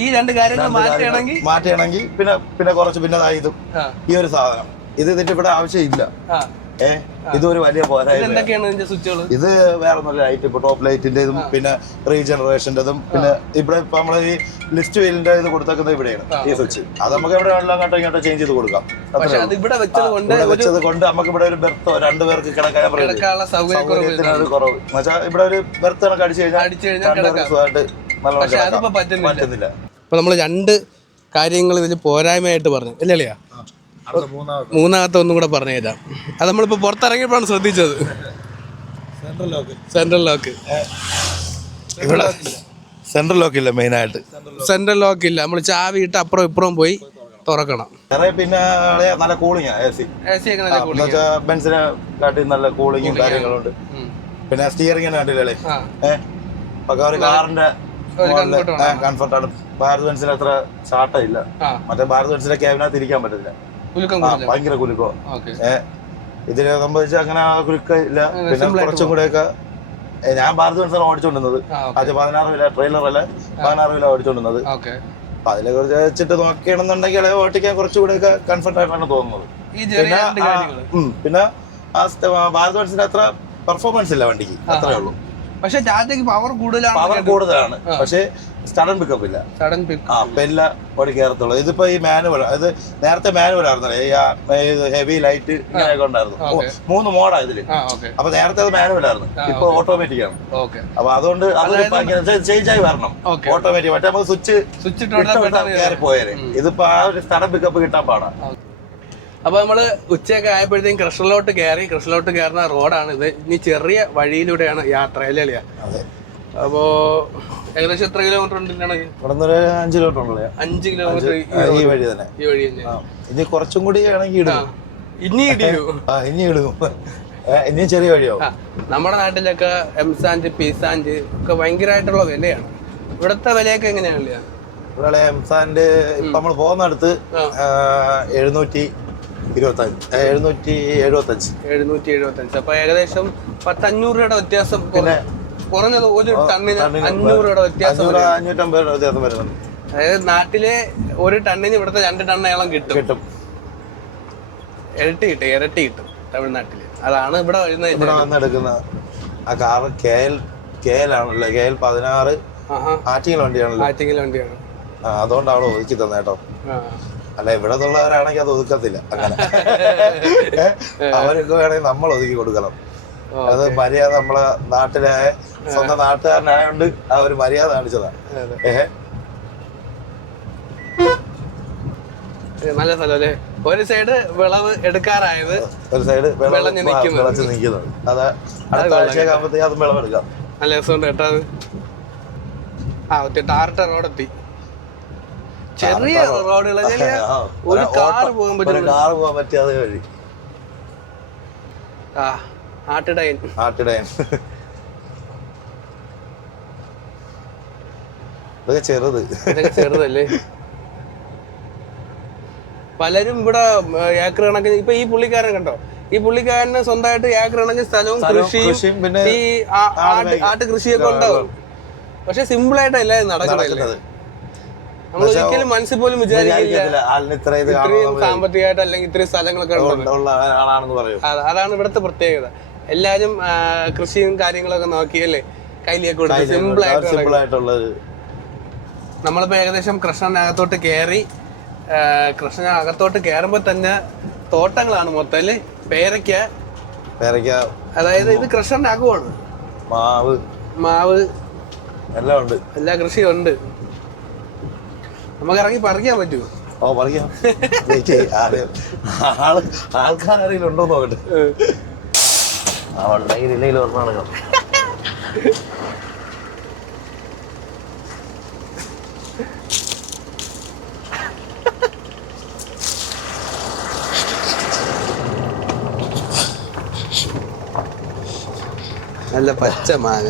ഈ രണ്ട് കാര്യങ്ങൾ മാറ്റുകയാണെങ്കിൽ പിന്നെ കുറച്ച് ഇതും ഈ ഒരു സാധനം ഇത് ഇതിന്റെ ഇവിടെ ആവശ്യമില്ല. ഇതൊരു വലിയ പോരായ്മ. ഇത് വേറെ നല്ല ലൈറ്റ്, ഇപ്പൊ ടോപ്പ് ലൈറ്റിന്റെ ഇതും പിന്നെ റീജനറേഷൻ്റെതും പിന്നെ ഇവിടെ ഇപ്പൊ നമ്മള് ഈ ലിഫ്റ്റ് വീലിന്റെ ഇത് കൊടുത്തേക്കുന്നത് ഇവിടെയാണ് ഈ സ്വിച്ച്. അത് നമുക്ക് ഇവിടെ അങ്ങോട്ടോ ഇങ്ങോട്ടോ ചേഞ്ച് ചെയ്ത് കൊടുക്കാം. വെച്ചത് കൊണ്ട് നമുക്ക് ഇവിടെ ഒരു ബെർത്തോ 2 പേർക്ക് കിടക്കാൻ കുറവ് എന്നുവെച്ചാൽ ഇവിടെ ഒരു ബെർത്ത് കണക്ക് അടിച്ചു കഴിഞ്ഞാൽ പറ്റുന്നില്ല. അപ്പൊ നമ്മള് 2 കാര്യങ്ങൾ ഇതിൽ പോരായ്മയായിട്ട് പറഞ്ഞു അല്ലേ? മൂന്നാമത്തെ ഒന്നും കൂടെ പറഞ്ഞു തരാം. അത് നമ്മളിപ്പോ പുറത്തിറങ്ങിയപ്പോഴാണ് ശ്രദ്ധിച്ചത്. സെൻട്രൽ ലോക്ക് ഇവിടെ സെൻട്രൽ ലോക്ക് ഇല്ല. മെയിനായിട്ട് സെൻട്രൽ ലോക്ക് ഇല്ല. നമ്മൾ ചാവി ഇട്ട് അപ്പുറം ഇപ്പുറം പോയി തുറക്കണം. പിന്നെ നല്ല കൂളിംഗ്, AC ബെൻസിനെ കാട്ടി നല്ല കൂളിംഗും കാര്യങ്ങളുണ്ട്. പിന്നെ സ്റ്റിയറിംഗ് കണ്ടില്ലേ പക്ക ഒരു കാറിന്റെ കംഫർട്ടാണ്. ഭാരത് ബെൻസിന് അത്ര ചാട്ടമില്ല. മറ്റേ ഭാരത് ബെൻസിന്റെ ക്യാബിനകത്ത് ഇരിക്കാൻ പറ്റില്ല, ഭയങ്കര കുലുക്കോ. ഇതിനെ സംബന്ധിച്ച് അങ്ങനെ കുലുക്കില്ല. പിന്നെ കുറച്ചും കൂടെയൊക്കെ ഞാൻ ഭാരത് ബെൻസാണ് ഓടിച്ചോണ്ടിരുന്നത്. അത് 16 വില ട്രെയിലറല്ല, 16 വില ഓടിച്ചോണ്ടിരുന്നത്. അപ്പൊ അതിനെ കുറിച്ച് വെച്ചിട്ട് നോക്കുകയാണെന്നുണ്ടെങ്കിൽ ഓട്ടിക്കാൻ കുറച്ചുകൂടെയൊക്കെ കംഫർട്ട് ആയിട്ടാണ് തോന്നുന്നത്. പിന്നെ ആ ഭാരത് ബെൻസിന്റെ അത്ര പെർഫോമൻസ് ഇല്ല വണ്ടിക്ക്, അത്രേ ഉള്ളൂ. പക്ഷെ ടാറ്റയ്ക്ക് പവർ കൂടുതലാണ്, പക്ഷെ സഡൻ പിക്കപ്പ് ഇല്ല. പെല്ല ഓടി കയറത്തുള്ളൂ. ഇതിപ്പോ ഈ മാനുവൽ, അത് നേരത്തെ മാനുവൽ ആയിരുന്നല്ലേ, ഹെവി ലൈറ്റ് ഇങ്ങനെയൊക്കെ ഉണ്ടായിരുന്നു. 3 മോഡാ ഇതില്. അപ്പൊ നേരത്തെ അത് മാനുവൽ ആയിരുന്നു, ഇപ്പൊ ഓട്ടോമാറ്റിക് ആണ്. അപ്പൊ അതുകൊണ്ട് അത് ചേഞ്ച് ആയി വരണം ഓട്ടോമാറ്റിക്. മറ്റേ നമുക്ക് സ്വിച്ച് കയറി പോയാലേ, ഇതിപ്പോ ആ ഒരു സഡൻ പിക്കപ്പ് കിട്ടാൻ പാടാ. അപ്പൊ നമ്മള് ഉച്ചയൊക്കെ ആയപ്പോഴത്തേക്കും കൃഷ്ണലോട്ട് കയറുന്ന റോഡാണ് ഇത്. ഇനി ചെറിയ വഴിയിലൂടെയാണ് യാത്ര അല്ലേ? അപ്പോ ഏകദേശം എത്ര കിലോമീറ്റർ ഉണ്ട്? 5 കിലോമീറ്റർ ഉണ്ടല്ലേ? 5 കിലോമീറ്റർ ഈ വഴി തന്നെ. ഇനി കുറച്ചും കൂടി ആണെങ്കിൽ ഇനി ഇടും, ഇനി ചെറിയ വഴിയാവും. നമ്മുടെ നാട്ടിലൊക്കെ എംസാൻഡ് പീസാൻഡ് ഒക്കെ ഭയങ്കരമായിട്ടുള്ള വിലയാണ്. ഇവിടത്തെ വിലയൊക്കെ എങ്ങനെയാണല്ലേ? ഇവിടെ എംസാൻഡ് ഇപ്പൊ നമ്മൾ പോകുന്നിടത്ത് 775. അപ്പൊ ഏകദേശം 500 രൂപയുടെ വ്യത്യാസം. കുറഞ്ഞത് ഒരു ടണ്ണിന് 500 രൂപയുടെ വ്യത്യാസം, 550 രൂപ വ്യത്യാസം വരുന്നുണ്ട്. അതായത് നാട്ടിലെ ഒരു ടണ്ണിന് ഇവിടുത്തെ 2 ടണ്ണോളം കിട്ടും. ഇരട്ടി കിട്ടും തമിഴ്നാട്ടില്. അതാണ് ഇവിടെ വന്നെടുക്കുന്ന ആ കാറ് KL ആണല്ലോ, KL 16 ആറ്റിങ്ങൽ വണ്ടിയാണ്. അതുകൊണ്ടാണ് ഒതുക്കി തന്നെ കേട്ടോ. അല്ല ഇവിടെ ഉള്ളവരാണെങ്കിൽ അത് ഒതുക്കത്തില്ല. അങ്ങനെ അവരൊക്കെ വേണമെങ്കിൽ നമ്മൾ ഒതുക്കി കൊടുക്കണം. അത് മര്യാദ നമ്മളെ നാട്ടിലെ സ്വന്തം നാട്ടുകാരനായോണ്ട് ആ ഒരു മര്യാദ കാണിച്ചതാണ്. നല്ല സ്ഥലം അല്ലേ? ഒരു സൈഡ് വിളവ് എടുക്കാറായത്, ഒരു സൈഡ് വിളച്ച് നിൽക്കുന്നത്. അത് അടുത്ത ആഴ്ചയൊക്കെ ആകുമ്പോഴത്തേക്ക് അത് വിളവെടുക്കാം. നല്ല രസമുണ്ട് കേട്ടോ. ടാറിട്ട റോഡെത്തി. ചെറിയ റോഡുകൾ, ഒരു കാറ് പോകാൻ പറ്റിയ അതേ വഴി. ആട്ടിടയൻ ഇതൊക്കെ ചെറുതല്ലേ? പലരും ഇവിടെ ഏക്കർ കണക്കിന്, ഇപ്പൊ ഈ പുള്ളിക്കാരൻ കണ്ടോ, ഈ പുള്ളിക്കാരന് സ്വന്തമായിട്ട് ഏക്കർ കണക്കിന് സ്ഥലവും കൃഷിയും പിന്നെ ഈ ആട്ട് കൃഷിയൊക്കെ ഉണ്ടാവും. പക്ഷെ സിമ്പിൾ ആയിട്ടല്ല നടക്കുന്നത്. നമ്മൾ ഒരിക്കലും മനസ്സിൽ പോലും വിചാരിക്കില്ല ഇത്രയും സാമ്പത്തികമായിട്ട് അല്ലെങ്കിൽ ഇത്രയും സ്ഥലങ്ങളൊക്കെ അതാണ് ഇവിടുത്തെ പ്രത്യേകത. എല്ലാരും കൃഷിയും കാര്യങ്ങളൊക്കെ നോക്കിയല്ലേ കയ്യിലേക്ക് കൊടുത്ത് സിമ്പിൾ ആയിട്ടുള്ളത്. നമ്മളിപ്പോ ഏകദേശം കൃഷ്ണനകത്തോട്ട് കയറി. കൃഷ്ണനകത്തോട്ട് കയറുമ്പോ തന്നെ തോട്ടങ്ങളാണ് മൊത്തം അല്ലേ? പേരയ്ക്ക, അതായത് ഇത് കൃഷ്ണനകമാണ്. മാവ് എല്ലാം ഉണ്ട്, എല്ലാ കൃഷിയും ഉണ്ട്. നമുക്ക് ഇറങ്ങി പറിക്കാൻ പറ്റുമോ? പറിക്കാം. ആൾക്കാരെങ്കിലും ഉണ്ടോ നോക്കട്ടെ. നല്ല പച്ച മാങ്ങ,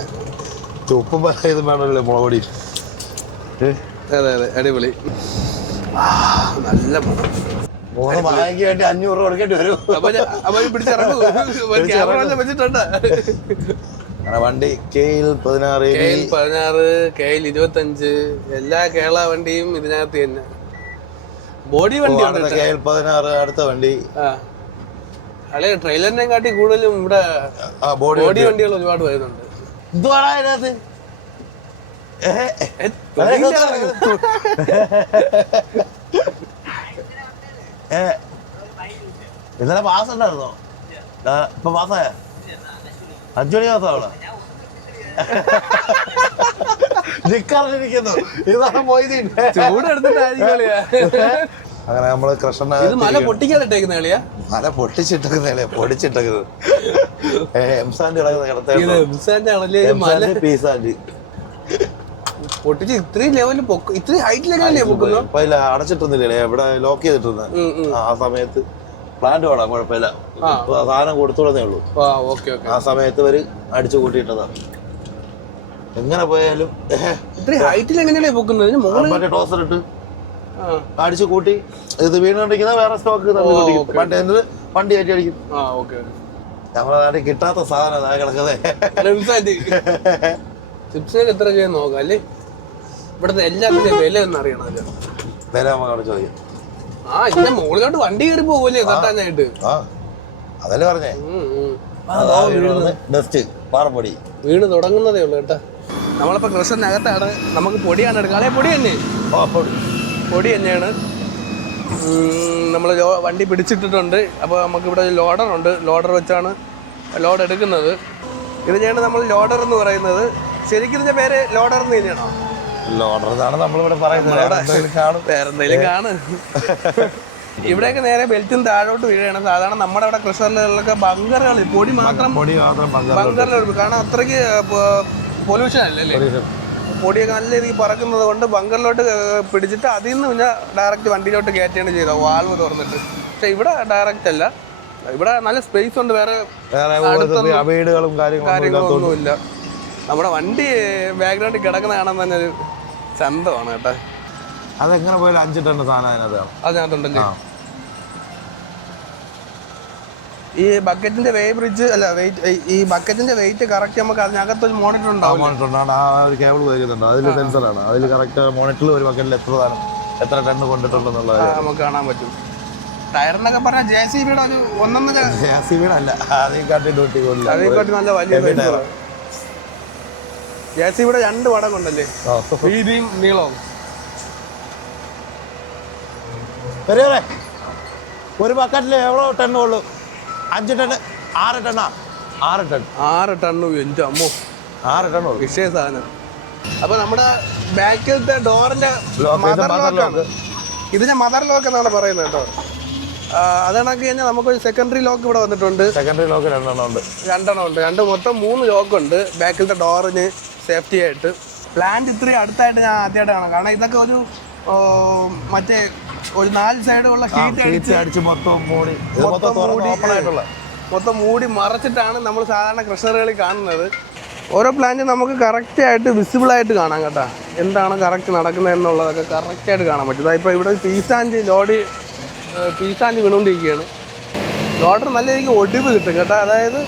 ഉപ്പും ഇത് വേണമല്ലോ, മുളകൊടി. അതെ അടിപൊളി. നല്ല മാങ്ങയ്ക്ക് വേണ്ടി 500 രൂപ കൊടുക്കേണ്ടി വരും. വെച്ചിട്ടുണ്ട്. വണ്ടി KL 16, KL 25, എല്ലാ കേരള വണ്ടിയും ഇതിനകത്ത് തന്നെ. ബോഡി വണ്ടി KL 16 അടുത്ത വണ്ടി. അല്ലെ ട്രെയിലറിനെ കാട്ടി കൂടുതലും ഇവിടെ ബോഡി വണ്ടികൾ ഒരുപാട് വരുന്നുണ്ട്. ഇന്നലെ പാസ് ഉണ്ടായിരുന്നോ? ഇപ്പൊ പാസ്സായ 5 മണി പാസ്സാവണം. നിക്കാറിരിക്കുന്നു. ഇതാണ് മൊയ്തീൻ. അങ്ങനെ നമ്മള് കൃഷ്ണ മല പൊട്ടിക്കാതിട്ടേക്കുന്ന കളിയാ? മല പൊട്ടിച്ചിട്ടേക്കുന്നല്ലേ, പൊടിച്ചിട്ടേക്കുന്നത്. എംസാൻഡ് പീസാൻഡ് പൊട്ടിച്ച് ഇത്രയും ലെവലിൽ ഇത്രയും ഹൈറ്റിലല്ലേ പൊക്കുന്നു? അടച്ചിട്ടൊന്നുമില്ലേ, ഇവിടെ ലോക്ക് ചെയ്തിട്ടുണ്ട് ആ സമയത്ത്. പ്ലാന്റ് വേണം, കുഴപ്പമില്ല. സാധനം കൊടുത്തുവിടുന്നേ ഉള്ളൂ. ആ സമയത്ത് ഇവര് അടിച്ചു കൂട്ടിയിട്ടതാണ്. എങ്ങനെ പോയാലും മറ്റേ ടോസർ ഇട്ട് അടിച്ചു കൂട്ടി ഇത് വീണുകൊണ്ടിരിക്കുന്ന വേറെ സ്റ്റോക്ക് വണ്ടി കയറ്റി അടിക്കും. നമ്മുടെ നാട്ടിൽ കിട്ടാത്ത സാധനം കിടക്കുന്നത്. എത്ര ചെയ്യാൻ നോക്കാം അല്ലേ? ഇവിടുത്തെ എല്ലാത്തിനും വില ഒന്ന് അറിയണമല്ലോ. വില നമുക്ക് ചോദിക്കും. ഇതിന്റെ മുകളിലോട്ട് വണ്ടി കയറി പോകൂലേ തട്ടാനായിട്ട്? അതല്ലേ പറഞ്ഞേ. ഡസ്റ്റ് പാറപ്പൊടി വീണ് തുടങ്ങുന്നതേ ഉള്ളു കേട്ടാ. നമ്മളിപ്പോ കൃഷിനകത്താണ്, നമുക്ക് പൊടിയാണ് എടുക്കുക. അതെ, പൊടി തന്നെ, പൊടി തന്നെയാണ്. നമ്മൾ വണ്ടി പിടിച്ചിട്ടിട്ടുണ്ട്. അപ്പോൾ നമുക്കിവിടെ ലോഡറുണ്ട്. ലോഡർ വെച്ചാണ് ലോഡ് എടുക്കുന്നത്. ഇതിനെയാണ് നമ്മൾ ലോഡർ എന്ന് പറയുന്നത്. ശരിക്കും ഇതിന്റെ പേര് ലോഡർ എന്ന് തന്നെയാണോ? ലോഡർ എന്നാണ് നമ്മളിവിടെ പറയുന്നത്. വേറെന്തെങ്കിലും കാണും. ഇവിടെയൊക്കെ നേരെ ബെൽറ്റും താഴോട്ട് വീഴുകയാണ്. സാധാരണ നമ്മുടെ ഇവിടെ കൃഷികളിലൊക്കെ ബങ്കറുകൾ പൊടി മാത്രം ബങ്കറിൽ, കാരണം അത്രയ്ക്ക് പൊല്യൂഷൻ അല്ലല്ലേ. പൊടിയൊക്കെ നല്ല രീതിക്ക് പറക്കുന്നത് കൊണ്ട് ബങ്കറിലോട്ട് പിടിച്ചിട്ട് അതിൽ നിന്ന് പിന്നെ ഡയറക്റ്റ് വണ്ടിയിലോട്ട് കയറ്റുകയാണ് ചെയ്തത്, വാൽവ് തുറന്നിട്ട്. പക്ഷെ ഇവിടെ ഡയറക്റ്റ് അല്ല, ഇവിടെ നല്ല സ്പേസ് ഉണ്ട്. വേറെ വീടുകളും കാര്യങ്ങളൊന്നുമില്ല. നമ്മുടെ വണ്ടി ബാക്ക്ഗ്രൗണ്ടിൽ കിടക്കുന്ന കാണാൻ തന്നെ ഒരു ചന്തമാണ് കേട്ടോ. അതെങ്ങനെ പോയാലും 5 ടൺ സാധനം അതിനകത്തുണ്ടല്ലേ. ഈ ബക്കറ്റിന്റെ വെയിറ്റ് ഈ ബക്കറ്റിന്റെ വെയിറ്റ് കറക്റ്റ് നമുക്ക് അതിനകത്തൊരു മോണിറ്റർ ഉണ്ടാവും. ഒരു കേബിൾ വരുന്നുണ്ട്, അതിൽ സെൻസറാണ്. അതിൽ കറക്റ്റ് മോണിറ്ററിൽ ഒരു ബക്കറ്റിൽ എത്ര ടൺ കൊണ്ടിട്ടുണ്ടെന്നുള്ളത് നമുക്ക് കാണാൻ പറ്റും. ടയറിനൊക്കെ പറഞ്ഞാൽ JCBയുടെ ഒരു ഒന്നൊന്നര, JCBയുടെ അല്ല, അതേക്കാട്ടി നല്ല വലിയ JCBയുടെ 2 വടക്കുണ്ടല്ലേ, വീതിയും നീളവും. ഒരു ബക്കറ്റിൽ എவ்வளോ ടണ്ണ് ഉള്ളൂ? 5 ടൺ, 6 ടണ്ണാ? 6 ടണ്ണ്. എൻ്റെ അമ്മോ, 6 ടൺ വിഷയ സാധനം. അപ്പൊ നമ്മുടെ ബാക്കിലത്തെ ഡോറിന്റെ ഇതിന്റെ മദർ ലോക്ക് എന്നാണ് പറയുന്നത് കേട്ടോ. അതാണൊക്കെ കഴിഞ്ഞാൽ നമുക്കൊരു സെക്കൻഡറി ലോക്ക് ഇവിടെ വന്നിട്ടുണ്ട്. സെക്കൻഡറി ലോക്ക് 2 ഉണ്ട്. 2 മൊത്തം 3 ലോക്ക് ഉണ്ട് ബാക്കിലത്തെ ഡോറിന് സേഫ്റ്റി ആയിട്ട്. പ്ലാന്റ് ഇത്രയും അടുത്തായിട്ട് ഞാൻ ആദ്യമായിട്ട് കാണാം. കാരണം ഇതൊക്കെ ഒരു മറ്റേ ഒരു 4 സൈഡുള്ള ഷീറ്റ് അടിച്ച് മൊത്തം മൂടി മറച്ചിട്ടാണ് നമ്മൾ സാധാരണ ക്രഷറുകളിൽ കാണുന്നത്. ഓരോ പ്ലാന്റും നമുക്ക് കറക്റ്റായിട്ട് വിസിബിളായിട്ട് കാണാം കേട്ടോ. എന്താണ് കറക്റ്റ് നടക്കുന്നത് എന്നുള്ളതൊക്കെ കറക്റ്റായിട്ട് കാണാൻ പറ്റും. ഇപ്പോൾ ഇവിടെ പീസാഞ്ച് വീണുകൊണ്ടിരിക്കുകയാണ്. ലോഡർ നല്ല രീതിക്ക് ഒടിവ് കിട്ടും കേട്ടോ. അതായത്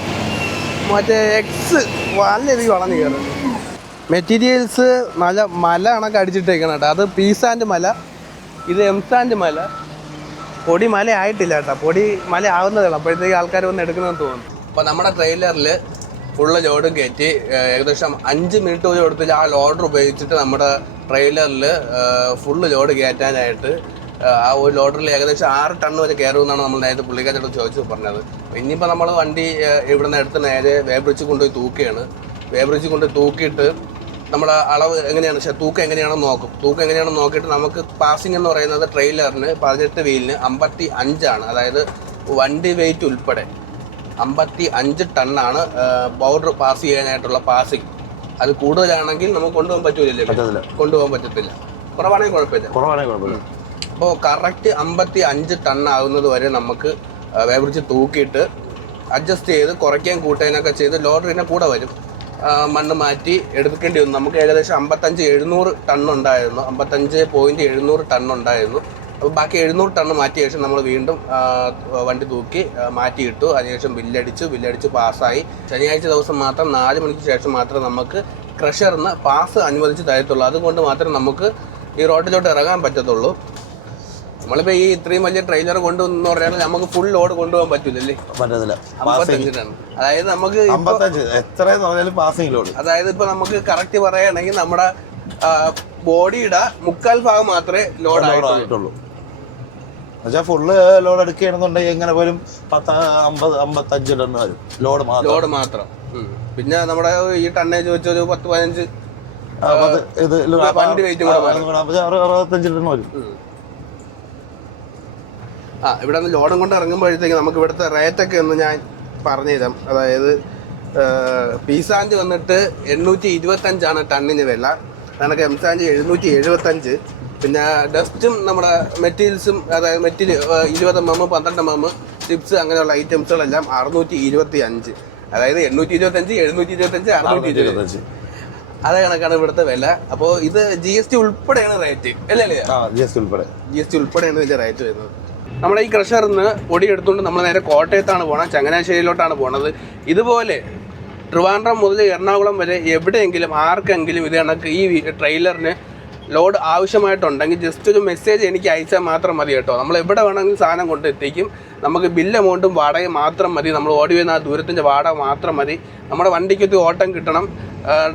മറ്റേ എക്സ് നല്ല രീതിക്ക് വളർന്നു കയറും. മെറ്റീരിയൽസ് നല്ല മല കണക്ക് അടിച്ചിട്ടേക്കണം കേട്ടോ. അത് പീസാൻഡ് മല, ഇത് എംസാൻഡ് മല. പൊടി മല ആയിട്ടില്ല കേട്ടോ, പൊടി മല ആവുന്നതാണ്. അപ്പോഴത്തേക്ക് ആൾക്കാർ വന്ന് എടുക്കുന്നതെന്ന് തോന്നുന്നു. അപ്പോൾ നമ്മുടെ ട്രെയിലറിൽ ഫുള്ള് ലോഡും കയറ്റി ഏകദേശം 5 മിനിറ്റ് പോലും എടുത്തില്ല. ആ ലോഡർ ഉപയോഗിച്ചിട്ട് നമ്മുടെ ട്രെയിലറിൽ ഫുള്ള് ലോഡ് കയറ്റാനായിട്ട് ആ ഒരു ലോഡറിൽ ഏകദേശം 6 ടൺ വരെ കയറുമെന്നാണ് നമ്മൾ നേരത്തെ പുള്ളിക്കാരോട് ചോദിച്ചു പറഞ്ഞത്. ഇനിയിപ്പോൾ നമ്മൾ വണ്ടി ഇവിടെ നിന്ന് എടുത്ത് നേരെ വേബ്രിഡ്ജ് കൊണ്ടുപോയി തൂക്കുകയാണ്. വേബ്രിഡ്ജ് കൊണ്ടുപോയി തൂക്കിയിട്ട് നമ്മുടെ അളവ് എങ്ങനെയാണ്, തൂക്കം എങ്ങനെയാണെന്ന് നോക്കും. തൂക്കം എങ്ങനെയാണെന്ന് നോക്കിയിട്ട് നമുക്ക് പാസിംഗ് എന്ന് പറയുന്നത് ട്രെയിലറിന് 18 വീലിന് 55 ആണ്. അതായത് വണ്ടി വെയിറ്റ് ഉൾപ്പെടെ 55 ടണ്ണാണ് ബോർഡർ പാസ് ചെയ്യാനായിട്ടുള്ള പാസിംഗ്. അത് കൂടുതലാണെങ്കിൽ നമുക്ക് കൊണ്ടുപോകാൻ പറ്റൂലല്ലേ? കൊണ്ടുപോകാൻ പറ്റത്തില്ല. കുറവാണെങ്കിൽ കുഴപ്പമില്ല. അപ്പോൾ കറക്റ്റ് 55 ടൺ ആകുന്നത് വരെ നമുക്ക് വേബ്രിഡ്ജ് തൂക്കിയിട്ട് അഡ്ജസ്റ്റ് ചെയ്ത് കുറയ്ക്കാൻ കൂട്ടാനൊക്കെ ചെയ്ത് ലോഡറിനെ കൂടെ വരും. മണ്ണ് മാറ്റി എടുക്കേണ്ടി വന്നു. നമുക്ക് ഏകദേശം 55-700 ടൺ ഉണ്ടായിരുന്നു. 55.700 ടൺ ഉണ്ടായിരുന്നു. അപ്പോൾ ബാക്കി 700 ടൺ മാറ്റിയ ശേഷം നമ്മൾ വീണ്ടും വണ്ടി തൂക്കി മാറ്റിയിട്ടു. അതിനുശേഷം ബില്ലടിച്ച് പാസ്സായി. ശനിയാഴ്ച ദിവസം മാത്രം 4 മണിക്ക് ശേഷം മാത്രമേ നമുക്ക് ക്രഷറിന് പാസ് അനുവദിച്ച് തരത്തുള്ളൂ. അതുകൊണ്ട് മാത്രമേ നമുക്ക് ഈ റോഡിലോട്ട് ഇറങ്ങാൻ പറ്റത്തുള്ളൂ. നമ്മളിപ്പോൾ ഈ ഇത്രയും വലിയ ട്രെയിലർ കൊണ്ടുവന്ന് പറഞ്ഞാൽ നമുക്ക് ഫുൾ ലോഡ് കൊണ്ടുപോകാൻ പറ്റത്തില്ലേ? പറ്റത്തില്ല. 55 ടൺ. അതായത് നമുക്ക് അതായത് ഇപ്പൊ നമുക്ക് കറക്റ്റ് പറയുകയാണെങ്കിൽ നമ്മുടെ ബോഡിയുടെ 1/4 ഭാഗം മാത്രമേ ലോഡ് ആയിട്ടുള്ളൂ. ഫുള്ള് ലോഡ് എടുക്കുകയാണെന്നുണ്ടെങ്കിൽ എങ്ങനെ പോലും 50-55 ടൺ വരും ലോഡ് മാത്രം. പിന്നെ നമ്മുടെ ഈ ടണ്ണേജ് വെച്ചൊരു 10-15 വണ്ടി വെയിറ്റും കൂടെ 65 ടൺ വരും. ഇവിടെ നിന്ന് ലോഡും കൊണ്ട് ഇറങ്ങുമ്പോഴത്തേക്ക് നമുക്ക് ഇവിടുത്തെ റേറ്റൊക്കെ ഒന്ന് ഞാൻ പറഞ്ഞു തരാം. അതായത് പീസാഞ്ച് വന്നിട്ട് 825 ടണ്ണിന് വില. നമുക്ക് എംസാഞ്ച് 775. പിന്നെ ഡസ്റ്റും നമ്മുടെ മെറ്റീരിയൽസും, അതായത് മെറ്റീരിയൽ 20 mm 12 mm ചിപ്സ് അങ്ങനെയുള്ള ഐറ്റംസുകളെല്ലാം 625. അതായത് 825, 725, 625. അതേ കണക്കാണ് ഇവിടുത്തെ വില. അപ്പോൾ ഇത് GST ഉൾപ്പെടെയാണ് റേറ്റ് അല്ലേ? GST ഉൾപ്പെടെയാണ് ഇതിന്റെ റേറ്റ് വരുന്നത്. നമ്മുടെ ഈ ക്രഷറിൽ നിന്ന് പൊടി എടുത്തുകൊണ്ട് നമ്മൾ നേരെ കോട്ടയത്താണ് പോകണം, ചങ്ങനാശ്ശേരിയിലോട്ടാണ് പോണത്. ഇതുപോലെ ട്രിവാൻഡ്രം മുതൽ എറണാകുളം വരെ എവിടെയെങ്കിലും ആർക്കെങ്കിലും ഇത് കണക്ക് ഈ ട്രെയിലറിന് ലോഡ് ആവശ്യമായിട്ടുണ്ടെങ്കിൽ ജസ്റ്റ് ഒരു മെസ്സേജ് എനിക്ക് അയച്ചാൽ മാത്രം മതി കേട്ടോ. നമ്മൾ എവിടെ വേണമെങ്കിലും സാധനം കൊണ്ടെത്തിക്കും. നമുക്ക് ബില്ല് എമൗണ്ടും വാടകയും മാത്രം മതി. നമ്മൾ ഓടി വരുന്ന ആ ദൂരത്തിൻ്റെ വാടക മാത്രം മതി. നമ്മുടെ വണ്ടിക്കൊരു ഓട്ടം കിട്ടണം,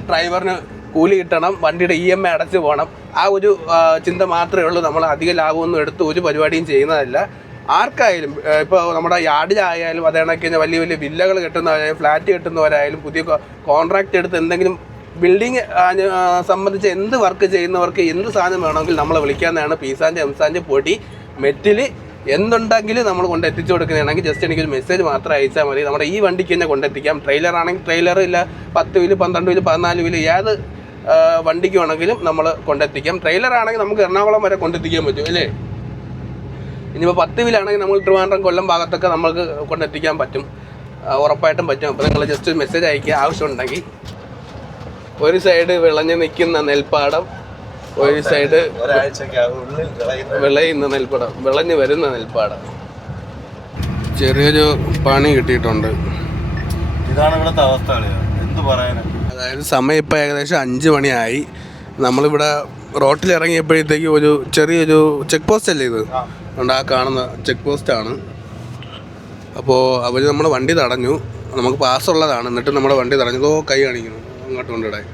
ഡ്രൈവറിന് കൂലി കിട്ടണം, വണ്ടിയുടെ EMI അടച്ച് പോകണം. ആ ഒരു ചിന്ത മാത്രമേ ഉള്ളൂ. നമ്മൾ അധിക ലാഭമൊന്നും എടുത്ത് ഒരു പരിപാടിയും ചെയ്യുന്നതല്ല. ആർക്കായാലും ഇപ്പോൾ നമ്മുടെ യാർഡിലായാലും അതേ കണക്കിന് വലിയ വലിയ വില്ലകൾ കെട്ടുന്നവരായാലും ഫ്ലാറ്റ് കെട്ടുന്നവരായാലും പുതിയ കോൺട്രാക്റ്റ് എടുത്ത് എന്തെങ്കിലും ബിൽഡിങ് സംബന്ധിച്ച് എന്ത് വർക്ക് ചെയ്യുന്നവർക്ക് എന്ത് സാധനം വേണമെങ്കിൽ നമ്മളെ വിളിക്കാവുന്നതാണ്. പീസാൻ്റെ എംസാൻ്റെ പൊടി മെറ്റിൽ എന്തുണ്ടെങ്കിലും നമ്മൾ കൊണ്ട് എത്തിച്ചു കൊടുക്കുന്നതാണെങ്കിൽ ജസ്റ്റ് എനിക്കൊരു മെസ്സേജ് മാത്രം അയച്ചാൽ മതി. നമ്മുടെ ഈ വണ്ടിക്ക് തന്നെ കൊണ്ടെത്തിക്കാം. ട്രെയിലർ ആണെങ്കിൽ ട്രെയിലർ ഇല്ല, 10 വീല് 12 വീല് 14 വീല് ഏത് വണ്ടിക്ക് വേണമെങ്കിലും നമ്മൾ കൊണ്ടെത്തിക്കാം. ട്രെയിലർ ആണെങ്കിൽ നമുക്ക് എറണാകുളം വരെ കൊണ്ടെത്തിക്കാൻ പറ്റും അല്ലേ? ഇനിയിപ്പോൾ 10 വീലാണെങ്കിൽ നമ്മൾ ട്രിവാൻഡ്രം കൊല്ലം ഭാഗത്തൊക്കെ നമുക്ക് കൊണ്ടെത്തിക്കാൻ പറ്റും, ഉറപ്പായിട്ടും പറ്റും. അപ്പോൾ നിങ്ങൾ ജസ്റ്റ് ഒരു മെസ്സേജ് അയക്കുക ആവശ്യമുണ്ടെങ്കിൽ. ഒരു സൈഡ് വിളഞ്ഞ് നിൽക്കുന്ന നെൽപ്പാടം, ഒരു സൈഡ് വിളയുന്ന നെൽപ്പാടം, വിളഞ്ഞ് വരുന്ന നെൽപ്പാടം. ചെറിയൊരു പണി കിട്ടിയിട്ടുണ്ട്. ഇതാണ് ഇവിടുത്തെ അവസ്ഥ, എന്ത് പറയാനാണ്. അതായത് സമയം ഇപ്പോൾ ഏകദേശം 5 മണിയായി. നമ്മളിവിടെ റോട്ടിൽ ഇറങ്ങിയപ്പോഴത്തേക്ക് ഒരു ചെറിയൊരു ചെക്ക് പോസ്റ്റ് അല്ലേ ഇത്, ഉണ്ട് ആ കാണുന്ന ചെക്ക് പോസ്റ്റാണ്. അപ്പോൾ അവർ നമ്മുടെ വണ്ടി തടഞ്ഞു. നമുക്ക് പാസ്സുള്ളതാണ്, എന്നിട്ട് നമ്മുടെ വണ്ടി തടഞ്ഞതോ കൈ കാണിക്കുന്നു അങ്ങോട്ട് കൊണ്ടിടാൻ.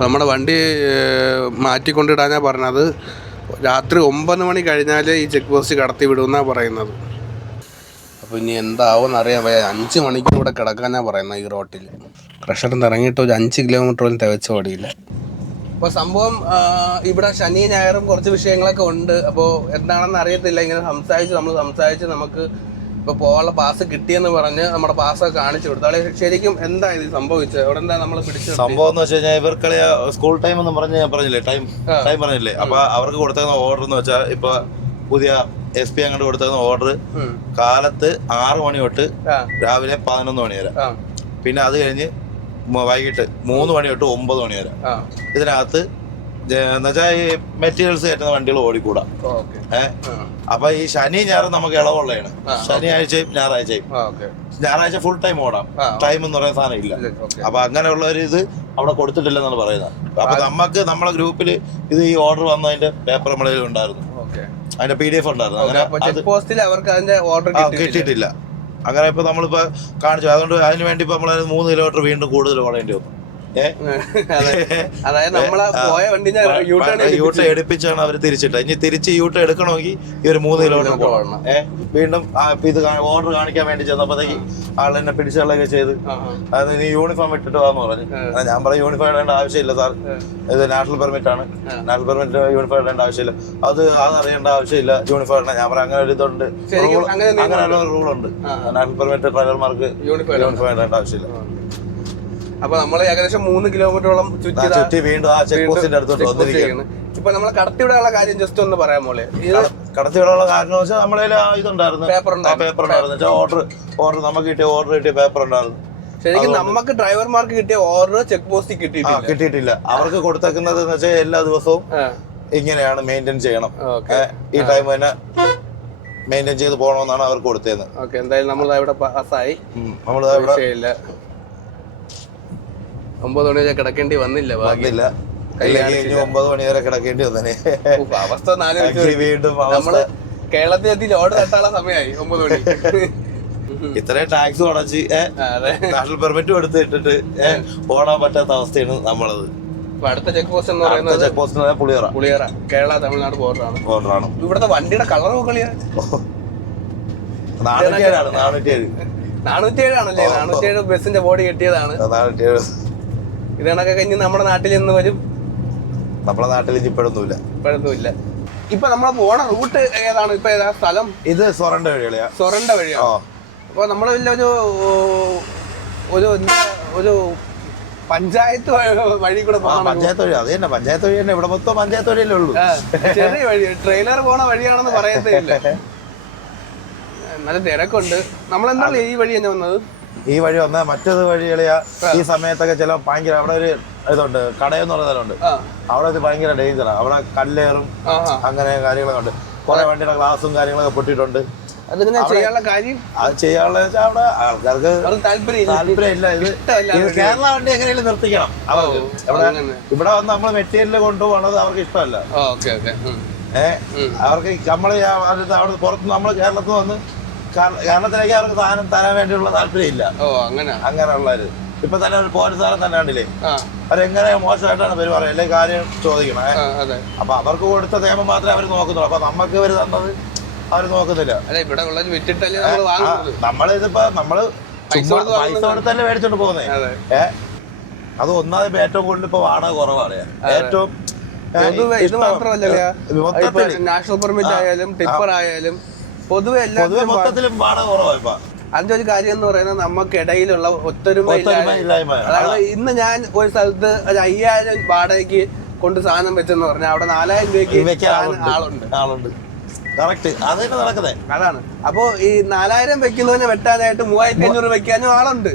നമ്മുടെ വണ്ടി മാറ്റിക്കൊണ്ടിടാനാണ് പറഞ്ഞത്. രാത്രി 9 മണി കഴിഞ്ഞാൽ ഈ ചെക്ക് പോസ്റ്റ് കടത്തി വിടുമെന്നാണ് പറയുന്നത്. അപ്പോൾ ഇനി എന്താവും അറിയാൻ വയ്യ. 5 മണിക്കൂടെ കിടക്കാനാണ് പറയുന്നത് ഈ റോട്ടിൽ. പ്രഷറിൽ നിന്ന് ഇറങ്ങിയിട്ട് ഒരു 5 കിലോമീറ്ററോളം തികച്ച ഓടിയില്ല. അപ്പോൾ സംഭവം ഇവിടെ ശനി ഞായറും കുറച്ച് വിഷയങ്ങളൊക്കെ ഉണ്ട്. അപ്പോൾ എന്താണെന്ന് അറിയത്തില്ല. ഇങ്ങനെ സംസാരിച്ച് നമുക്ക് ഇപ്പോൾ പോകാനുള്ള പാസ് കിട്ടിയെന്ന് പറഞ്ഞ് നമ്മുടെ പാസ്സൊക്കെ കാണിച്ചു കൊടുത്തു. അവിടെ ശരിക്കും എന്താ ഇത് സംഭവിച്ചത്? അവിടെ എന്താ നമ്മൾ പിടിച്ചത്? സംഭവം എന്ന് വെച്ച് കഴിഞ്ഞാൽ ഇവർക്ക് സ്കൂൾ ടൈം എന്ന് പറഞ്ഞില്ലേ, ടൈം പറഞ്ഞില്ലേ. അപ്പൊ അവർക്ക് കൊടുത്തേക്കുന്ന ഓർഡർ എന്ന് വെച്ചാൽ ഇപ്പൊ പുതിയ SP അങ്ങോട്ട് കൊടുത്തേക്കുന്ന ഓർഡർ കാലത്ത് 6 മണി തൊട്ട് രാവിലെ 11 മണി വരെ, പിന്നെ അത് കഴിഞ്ഞ് വൈകിട്ട് 3 മണി തൊട്ട് 9 മണി വരെ. ഇതിനകത്ത് എന്നുവെച്ചാൽ ഈ മെറ്റീരിയൽസ് കയറ്റുന്ന വണ്ടികൾ ഓടിക്കൂടാ. അപ്പൊ ഈ ശനി ഞായറും നമുക്ക് ഇളവുള്ളതാണ്. ശനിയാഴ്ചയും ഞായറാഴ്ച ഫുൾ ടൈം ഓടാം. ടൈം എന്ന് പറയുന്ന സാധനം ഇല്ല. അപ്പൊ അങ്ങനെയുള്ള ഒരു ഇത് അവിടെ കൊടുത്തിട്ടില്ലെന്നാണ് പറയുന്നത്. അപ്പൊ നമ്മളെ ഗ്രൂപ്പിൽ ഇത് ഈ ഓർഡർ വന്നതിന്റെ പേപ്പർ നമ്മളെ ഉണ്ടായിരുന്നു, അതിന്റെ PDF ഉണ്ടായിരുന്നു. അങ്ങനെ കിട്ടിയിട്ടില്ല. അങ്ങനെ ഇപ്പൊ നമ്മളിപ്പോ കാണിച്ചു. അതുകൊണ്ട് അതിന് വേണ്ടി ഇപ്പൊ നമ്മള് 3 കിലോമീറ്റർ വീണ്ടും കൂടുതൽ ഓടേണ്ടി വന്നു. യൂട്ട എടുപ്പിച്ചാണ് അവർ തിരിച്ചിട്ട്. ഇനി തിരിച്ച് യൂട്ട എടുക്കണമെങ്കിൽ ഈ ഒരു 3 കിലോമീറ്റർ പോകണം. വീണ്ടും ഇത് ഓർഡർ കാണിക്കാൻ വേണ്ടി ചെന്നപ്പോഴത്തേക്ക് ആളെന്നെ പിടിച്ചുകളൊക്കെ ചെയ്ത് അത് നീ യൂണിഫോം ഇട്ടിട്ട് വാന്ന് പറഞ്ഞു. ഞാൻ പറയും യൂണിഫോം ഇടേണ്ട ആവശ്യമില്ല സാർ, ഇത് നാഷണൽ പെർമിറ്റ് ആണ്, നാഷണൽ പെർമിറ്റ് യൂണിഫോം ഇടേണ്ട ആവശ്യമില്ല, അതറിയേണ്ട ആവശ്യമില്ല യൂണിഫോം ഇടണം. ഞാൻ പറയാം അങ്ങനെ ഒരു ഇതുണ്ട്, അങ്ങനെയുള്ള റൂളുണ്ട്. നാഷണൽ പെർമിറ്റ് ഡ്രൈവർമാർക്ക് യൂണിഫോം ഇടേണ്ട ആവശ്യമില്ല. അപ്പൊ നമ്മള് ഏകദേശം 3 കിലോമീറ്ററോളം ചുറ്റി വീണ്ടും ആ ചെക്ക് പോസ്റ്റിന്റെ അടുത്തോട്ട് വന്നിരിക്കുകയാണ്. ഇപ്പൊ നമ്മളെ കടത്തിവിടാനുള്ള കാര്യം ജസ്റ്റ് ഒന്ന് പറയാൻ പോലെ. കടത്തിവിടാനുള്ള കാരണം വെച്ചാൽ നമ്മളെ ഇതുണ്ടായിരുന്നു, പേപ്പർ ഉണ്ടായിരുന്നു. ഓർഡർ നമുക്ക് കിട്ടിയ പേപ്പർ ഉണ്ടായിരുന്നു. ശരിക്കും നമുക്ക് ഡ്രൈവർമാർക്ക് കിട്ടിയ ഓർഡർ ചെക്ക് പോസ്റ്റിൽ കിട്ടിയിട്ടില്ല. അവർക്ക് കൊടുത്തേക്കുന്നത് എന്ന് വെച്ചാൽ എല്ലാ ദിവസവും ഇങ്ങനെയാണ് മെയിൻറ്റെയിൻ ചെയ്യണം, ഈ ടൈം തന്നെ മെയിൻറ്റെയിൻ ചെയ്ത് പോകണമെന്നാണ് അവർ കൊടുത്തത്. എന്തായാലും നമ്മൾ ഇവിടെ പാസ്സായി. 9 മണി വരെ കിടക്കേണ്ടി വന്നില്ല. 9 മണി വരെ കിടക്കേണ്ടി വന്നേ. അവസ്ഥ വീണ്ടും നമ്മള് കേരളത്തിലെത്തി ലോഡ് തട്ടാനുള്ള സമയമായി 9 മണി. ഇത്രയും ടാക്സ് അടച്ച് നാഷണൽ പെർമിറ്റും എടുത്തിട്ടിട്ട് ഓടാൻ പറ്റാത്ത അവസ്ഥയാണ് നമ്മളത്. അടുത്ത ചെക്ക് പോസ്റ്റ് എന്ന് പറയുന്നത് പുളിയറ, കേരള തമിഴ്നാട് ബോർഡറാണ്. ഇവിടുത്തെ വണ്ടിയുടെ കളർ കളിയാ 407 ആണല്ലേ? 407 ബസിന്റെ ബോഡി കെട്ടിയതാണ്. ഇത് കണക്കെ കഴിഞ്ഞ് നമ്മുടെ നാട്ടിൽ നിന്ന് വരും. നമ്മുടെ നാട്ടിൽ ഇപ്പോഴൊന്നുമില്ല. ഇപ്പൊ നമ്മൾ പോണ റൂട്ട് ഏതാണ്? ഇപ്പൊ ഏതാ സ്ഥലം? ഇത് സൊറണ്ട വഴിയാണ്. അപ്പൊ നമ്മള് ഒരു പഞ്ചായത്ത് വഴി കൂടെ പോകണം. പഞ്ചായത്ത് വഴി അത് തന്നെ, പഞ്ചായത്ത് വഴി തന്നെ. ഇവിടെ മൊത്തം പഞ്ചായത്ത് വഴിയല്ലേ ഉള്ളൂ. ചെറിയ വഴി, ട്രെയിലർ പോണ വഴിയാണെന്ന് പറയത്തില്ല. നല്ല തിരക്കുണ്ട്. നമ്മളെന്താ ഈ വഴി തന്നെ വന്നത്? ഈ വഴി വന്നാൽ മറ്റൊരു വഴി എളിയാ. ഈ സമയത്തൊക്കെ ചില ഭയങ്കര അവിടെ ഒരു ഇതുണ്ട്, കടയെന്ന് പറഞ്ഞ സ്ഥലമുണ്ട്. അവിടെ ഇത് ഭയങ്കര ഡേഞ്ചറാണ്. അവിടെ കല്ലേറും അങ്ങനെ കാര്യങ്ങളൊക്കെ ഉണ്ട്. കുറെ വണ്ടിയുടെ ഗ്ലാസും കാര്യങ്ങളൊക്കെ പൊട്ടിയിട്ടുണ്ട്. അതിങ്ങനെ ചെയ്യാനുള്ള കാര്യം, അത് ചെയ്യാനുള്ള വെച്ചാൽ അവിടെ ആൾക്കാർക്ക് താല്പര്യമില്ല. ഇത് കേരള വണ്ടി എങ്ങനെയും നിർത്തിക്കണം അവർക്ക്. ഇവിടെ വന്ന് നമ്മൾ മെറ്റീരിയൽ കൊണ്ടുപോകണത് അവർക്ക് ഇഷ്ടമല്ല. അവർക്ക് നമ്മള് അവിടെ പുറത്ത് നമ്മൾ കേരളത്തിൽ വന്ന് കേരളത്തിലേക്ക് അവർക്ക് സാധനം തരാൻ വേണ്ടിയുള്ള താല്പര്യമില്ല. അങ്ങനെയുള്ളവര് ഇപ്പൊ തന്നെ ഒരു പോലീസുകാരൻ തന്നെ കണ്ടില്ലേ, അവരെങ്ങനെ മോശമായിട്ടാണ് പെരുമാറുക, എല്ലാ കാര്യം ചോദിക്കണം. അപ്പൊ അവർക്ക് കൊടുത്ത നിയമം മാത്രമേ അവർ നോക്കുന്നുള്ളൂ. അപ്പൊ നമുക്ക് ഇവര് തന്നത് അവര് നോക്കുന്നില്ല. നമ്മളിതിപ്പോ നമ്മള് പൈസ കൊടുത്തല്ലേ മേടിച്ചോണ്ട് പോകുന്നേ. അത് ഒന്നാമത് ഏറ്റവും കൂടുതൽ ഇപ്പൊ വാടക കുറവാണ്. ഏറ്റവും ഇത് മാത്രമല്ല, നാഷണൽ പെർമിറ്റ് ആയാലും ടിപ്പർ ആയാലും പൊതുവെ മൊത്തത്തിലും വാടക കുറവാണ് ഇപ്പൊ. അതിന്റെ ഒരു കാര്യം എന്ന് പറയുന്നത് നമുക്കിടയിലുള്ള ഒത്തൊരുമ. അതായത് ഇന്ന് ഞാൻ ഒരു സ്ഥലത്ത് ഒരു 5000 വാടകയ്ക്ക് കൊണ്ട് സാധനം വെച്ചെന്ന് പറഞ്ഞാൽ അവിടെ 4000 രൂപയ്ക്ക് ആളുണ്ട്. അതാണ്. അപ്പൊ ഈ 4000 വെക്കുന്നതിനെ വെട്ടാനായിട്ട് 3500 വെക്കാനും ആളുണ്ട്.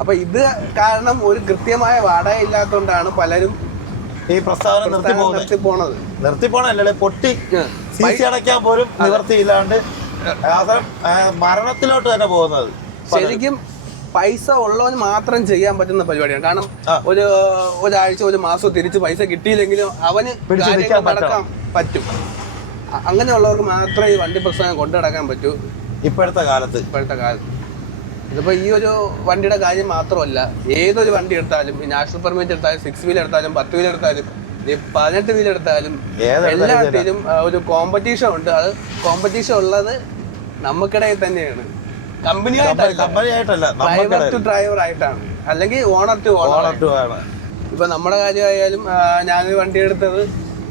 അപ്പൊ ഇത് കാരണം ഒരു കൃത്യമായ വാടക ഇല്ലാത്തതുകൊണ്ടാണ് പലരും ഈ പ്രസ്താവന നിർത്തിപ്പോണല്ലേ പൊട്ടി സീസി അടയ്ക്കാൻ പോലും നിവർത്തിയില്ലാണ്ട് മരണത്തിലോട്ട് തന്നെ പോകുന്നത്. ശരിക്കും പൈസ ഉള്ളവന് മാത്രം ചെയ്യാൻ പറ്റുന്ന പരിപാടിയാണ്. കാരണം ഒരാഴ്ച ഒരു മാസം തിരിച്ച് പൈസ കിട്ടിയില്ലെങ്കിലും അവന് നടക്കാൻ പറ്റും. അങ്ങനെയുള്ളവർക്ക് മാത്രമേ ഈ വണ്ടി പ്രസ്ഥാനം കൊണ്ടു നടക്കാൻ പറ്റൂ ഇപ്പോഴത്തെ കാലത്ത്. ഇതിപ്പോ ഈ ഒരു വണ്ടിയുടെ കാര്യം മാത്രമല്ല, ഏതൊരു വണ്ടി എടുത്താലും, ഈ നാഷണൽ പെർമിറ്റ് എടുത്താലും, 6 വീൽ എടുത്താലും, 10 വീൽ എടുത്താലും, 18 വീൽ എടുത്താലും, എല്ലാത്തിലും ഒരു കോമ്പറ്റീഷൻ ഉണ്ട്. അത് കോമ്പറ്റീഷൻ ഉള്ളത് നമുക്കിടയിൽ തന്നെയാണ്. കമ്പനിയായിട്ടല്ല, ഡ്രൈവർ ടു ഡ്രൈവർ ആയിട്ടാണ്, അല്ലെങ്കിൽ ഓണർ ടു ഓണർ. ഇപ്പൊ നമ്മുടെ കാര്യമായാലും ഞാനൊരു വണ്ടി എടുത്തത്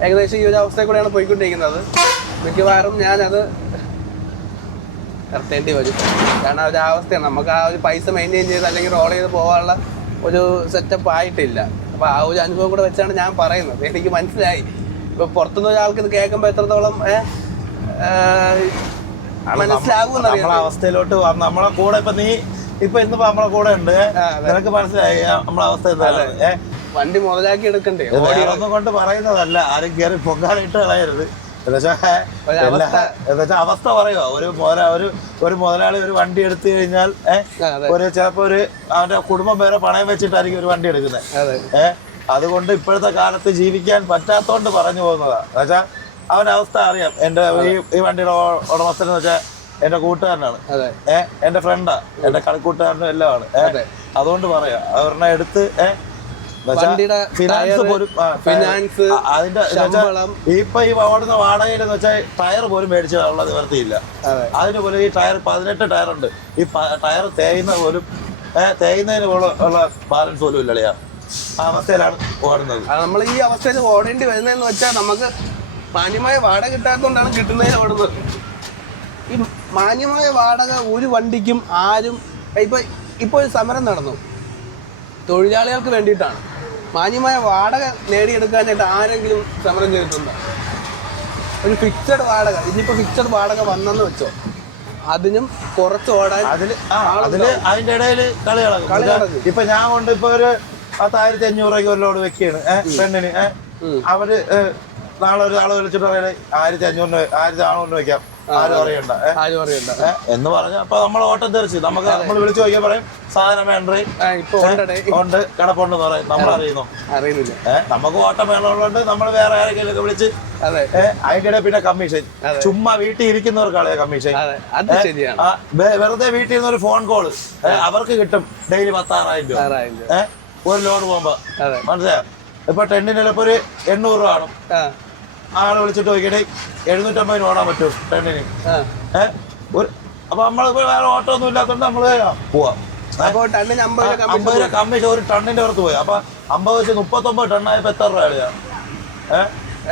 ഏകദേശം ഈ ഒരു അവസ്ഥയിൽ കൂടെയാണ് പോയിക്കൊണ്ടിരിക്കുന്നത്. മിക്കവാറും ഞാനത് നിർത്തേണ്ടി വരും. കാരണം ആ ഒരു അവസ്ഥയാണ്. നമുക്ക് ആ ഒരു പൈസ മെയിൻറ്റെയിൻ ചെയ്ത് അല്ലെങ്കിൽ റോൾ ചെയ്ത് പോകാനുള്ള ഒരു സെറ്റപ്പ് ആയിട്ടില്ല. അപ്പോൾ ആ ഒരു അനുഭവം കൂടെ വെച്ചാണ് ഞാൻ പറയുന്നത്. എനിക്ക് മനസ്സിലായി. ഇപ്പോൾ പുറത്തുനിന്ന് ഒരാൾക്ക് ഇത് കേൾക്കുമ്പോൾ എത്രത്തോളം മനസ്സിലാകുമെന്നറിയാം. നമ്മളെ അവസ്ഥയിലോട്ട് നമ്മളെ കൂടെ ഇപ്പൊ നീ ഇപ്പൊ ഇന്നിപ്പോ നമ്മളെ കൂടെ ഉണ്ട്, നിനക്ക് മനസ്സിലായി നമ്മളെ അവസ്ഥ എന്താണ്. വണ്ടി മുതലാക്കി എടുക്കണ്ടേ? ഒന്നും കൊണ്ട് പറയുന്നതല്ല, ആരും കയറി പൊങ്കാലിട്ട് കളയരുത്. എന്നുവെച്ചാ അവസ്ഥ പറയുക. ഒരു മുതലാളി ഒരു വണ്ടി എടുത്തു കഴിഞ്ഞാൽ ചിലപ്പോ അവന്റെ കുടുംബം വേറെ പണയം വെച്ചിട്ടായിരിക്കും ഒരു വണ്ടി എടുക്കുന്നത്. അതുകൊണ്ട് ഇപ്പോഴത്തെ കാലത്ത് ജീവിക്കാൻ പറ്റാത്തോണ്ട് പറഞ്ഞു പോകുന്നതാ. എന്നുവെച്ചാൽ അവന്റെ അവസ്ഥ അറിയാം. എന്റെ ഈ വണ്ടിയുടെ ഉടമസ്ഥൻ എന്ന് വെച്ചാൽ എന്റെ കൂട്ടുകാരനാണ്, എന്റെ ഫ്രണ്ടാ, എന്റെ കളിക്കൂട്ടുകാരനും എല്ലാമാണ്. അതുകൊണ്ട് പറയാം, അവരുടെ എടുത്ത് ഫിനാൻസ് പോലും അതിന്റെ ഇപ്പൊ ഈ ഓടുന്ന വാടകയിലെന്ന് വെച്ചാൽ ടയർ പോലും മേടിച്ചുള്ള നിവർത്തിയില്ല. അതിന് പോലും ഈ ടയർ 18 ടയറുണ്ട്. ഈ ടയർ തേയുന്നതിന് ഉള്ള ബാലൻസ് പോലും ഇല്ലളിയാ. ആ അവസ്ഥയിലാണ് ഓടുന്നത്. നമ്മൾ ഈ അവസ്ഥയിൽ ഓടേണ്ടി വരുന്നതെന്ന് വെച്ചാൽ നമുക്ക് മാന്യമായ വാടക കിട്ടാത്തതുകൊണ്ടാണ് കിട്ടുന്നതിന് ഓടുന്നത്. ഈ മാന്യമായ വാടക ഒരു വണ്ടിക്കും ആരും ഇപ്പോൾ ഒരു സമരം നടന്നു, തൊഴിലാളികൾക്ക് വേണ്ടിയിട്ടാണ്. മാന്യമായ വാടക നേടിയെടുക്കാനായിട്ട് ആരെങ്കിലും സമരം ചെയ്തിട്ടുണ്ടോ? ഒരു ഫിക്സഡ് വാടക, ഇതിപ്പോ ഫിക്സഡ് വാടക വന്നെന്ന് വെച്ചോ, അതിനും കുറച്ച് ഓടാൻ അതിന്റെ ഇടയിൽ കളി നടക്കും. ഇപ്പൊ ഞാൻ കൊണ്ട് ഇപ്പൊ ഒരു 1500 ഒരു ലോഡ് വെക്കാണ് പെണ്ണിന്. അവര് നാളെ ഒരാളെ വിളിച്ചിട്ട് പറയണേ 1500 വെക്കാം, ആരും അറിയണ്ട എന്ന് പറഞ്ഞ അപ്പൊ നമ്മൾ ഓട്ടം തെറിച്ച് നമ്മൾ വിളിച്ചു നോക്കിയാൽ പറയും സാധനം വേണ്ടേ ഉണ്ട് കിടപ്പുണ്ടെന്ന് പറയും. നമ്മൾ അറിയുന്നില്ല. നമുക്ക് ഓട്ടം വേണമുള്ളതുകൊണ്ട് നമ്മൾ വേറെ ആരെങ്കിലും വിളിച്ച് അതിന്റെ പിന്നെ കമ്മീഷൻ. ചുമ്മാ വീട്ടിൽ ഇരിക്കുന്നവർക്കാണ് കമ്മീഷൻ. വെറുതെ വീട്ടിൽ നിന്ന് ഒരു ഫോൺ കോള് അവർക്ക് കിട്ടും ഡെയിലി 16,000 രൂപ ഒരു ലോഡ് പോകുമ്പോ. മനസ്സിലായോ? ഇപ്പൊ ടെന്നിന് ചിലപ്പോ ഒരു 800 രൂപ കാണും. ആളെ വിളിച്ചിട്ട് നോക്കിയിട്ട് 750 ഓടാൻ പറ്റും ടെന്നിന്. അപ്പൊ നമ്മള് വേറെ ഓട്ടോ ഒന്നും ഇല്ലാത്തോണ്ട് നമ്മള് പോവാം. 50 രൂപ കമ്മീഷൻ ഒരു ടണ്ണിന്റെ പുറത്ത് പോയി. അപ്പൊ 50 വെച്ച് 39 ടണ്ണായപ്പോ എത്ര രൂപ കളിയാ?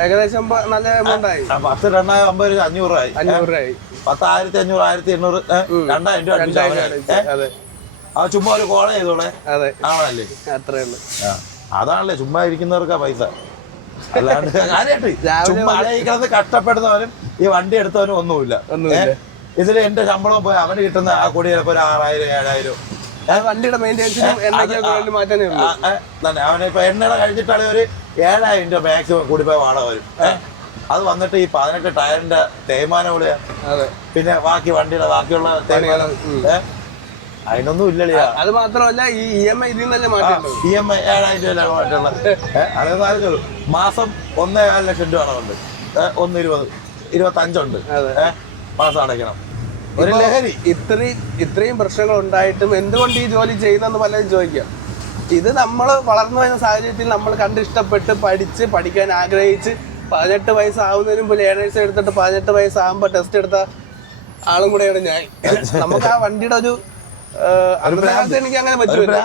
ഏകദേശം നല്ല എമൗണ്ട് ആയി. 10 ടണ്ണായ 50 രൂപ 500 രൂപ ആയി. 10,500 1800 2000 രൂപ ആ ചുമ്മാ ഒരു കോള ചെയ്തോളെ അതെ ആണല്ലേ, അത്രേ ഉള്ളൂ. അതാണല്ലേ ചുമ്മാ ഇരിക്കുന്നവർക്കാ പൈസ. അല്ലാണ്ട് കാര്യമായിട്ട് ചുമ്മാ കിടന്ന് കഷ്ടപ്പെടുന്നവനും ഈ വണ്ടി എടുത്തവനും ഒന്നുമില്ല. ഇതിൽ എന്റെ ശമ്പളം പോയി അവന് കിട്ടുന്ന ആ കൂടി ചിലപ്പോ ഒരു 6000 7000 വണ്ടിയുടെ മെയിൻ്റെനൻസിനും മാറ്റാനേ ഉള്ളൂ തന്നെ. അവനിപ്പോ എണ്ണയുടെ കഴിച്ചിട്ടാണ് ഒരു 7000 രൂപ മാക്സിമം കൂടി പോയി വാടക വരും. അത് വന്നിട്ട് ഈ 18 ടയറിന്റെ തേയ്മാനം കൂടെയാ. പിന്നെ ബാക്കി വണ്ടിയുടെ ബാക്കിയുള്ള തേയ്മാനം അതിനൊന്നും ഇല്ലല്ലേ. അത് മാത്രമല്ല ഈ EMI ഇതിൽ തന്നെ മാറ്റി EMI 7000 രൂപ മാറ്റുള്ള അതൊന്നും ആലോചിച്ചോളൂ. മാസം 1.4 ലക്ഷം രൂപ അടവുണ്ട്. 1.20 25 മാസം അടയ്ക്കണം. ഒരു ലഹരി. ഇത്രയും പ്രശ്നങ്ങൾ ഉണ്ടായിട്ടും എന്തുകൊണ്ട് ഈ ജോലി ചെയ്യുന്നെന്ന് പലരും ചോദിക്കാം. ഇത് നമ്മൾ വളർന്നു വരുന്ന സാഹചര്യത്തിൽ നമ്മൾ കണ്ടിഷ്ടപ്പെട്ട് പഠിക്കാൻ ആഗ്രഹിച്ച് 18 വയസ്സാവുന്നതിന് മുമ്പ് ലേണേഴ്സ് എടുത്തിട്ട് 18 വയസ്സാകുമ്പോൾ ടെസ്റ്റ് എടുത്ത ആളും കൂടെയാണ് ഞാൻ. നമുക്ക് ആ വണ്ടിയുടെ ഒരു എനിക്ക് അങ്ങനെ പറ്റുമല്ലോ.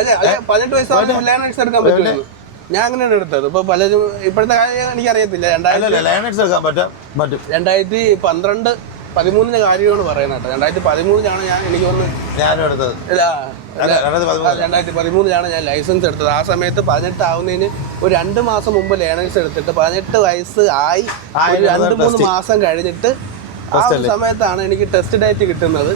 അതെ 18 വയസ്സാവുമ്പോൾ ലേണേഴ്സ് എടുക്കാൻ പറ്റുമല്ലോ. ഞാൻ അങ്ങനെയാണ് എടുത്തത്. ഇപ്പൊ പലരും ഇപ്പോഴത്തെ കാര്യം എനിക്കറിയത്തില്ല. 2013 കാര്യമാണ് പറയുന്നത് കേട്ടോ. 2013 ഞാൻ എനിക്ക് ഞാനും എടുത്തത്. 2013 ഞാൻ ലൈസൻസ് എടുത്തത്. ആ സമയത്ത് 18 ആവുന്നതിന് ഒരു 2 മാസം മുമ്പ് ലേണേഴ്സ് എടുത്തിട്ട് 18 വയസ്സ് ആയി 2-3 മാസം കഴിഞ്ഞിട്ട് ആ സമയത്താണ് എനിക്ക് ടെസ്റ്റ് ഡേറ്റ് കിട്ടുന്നത്.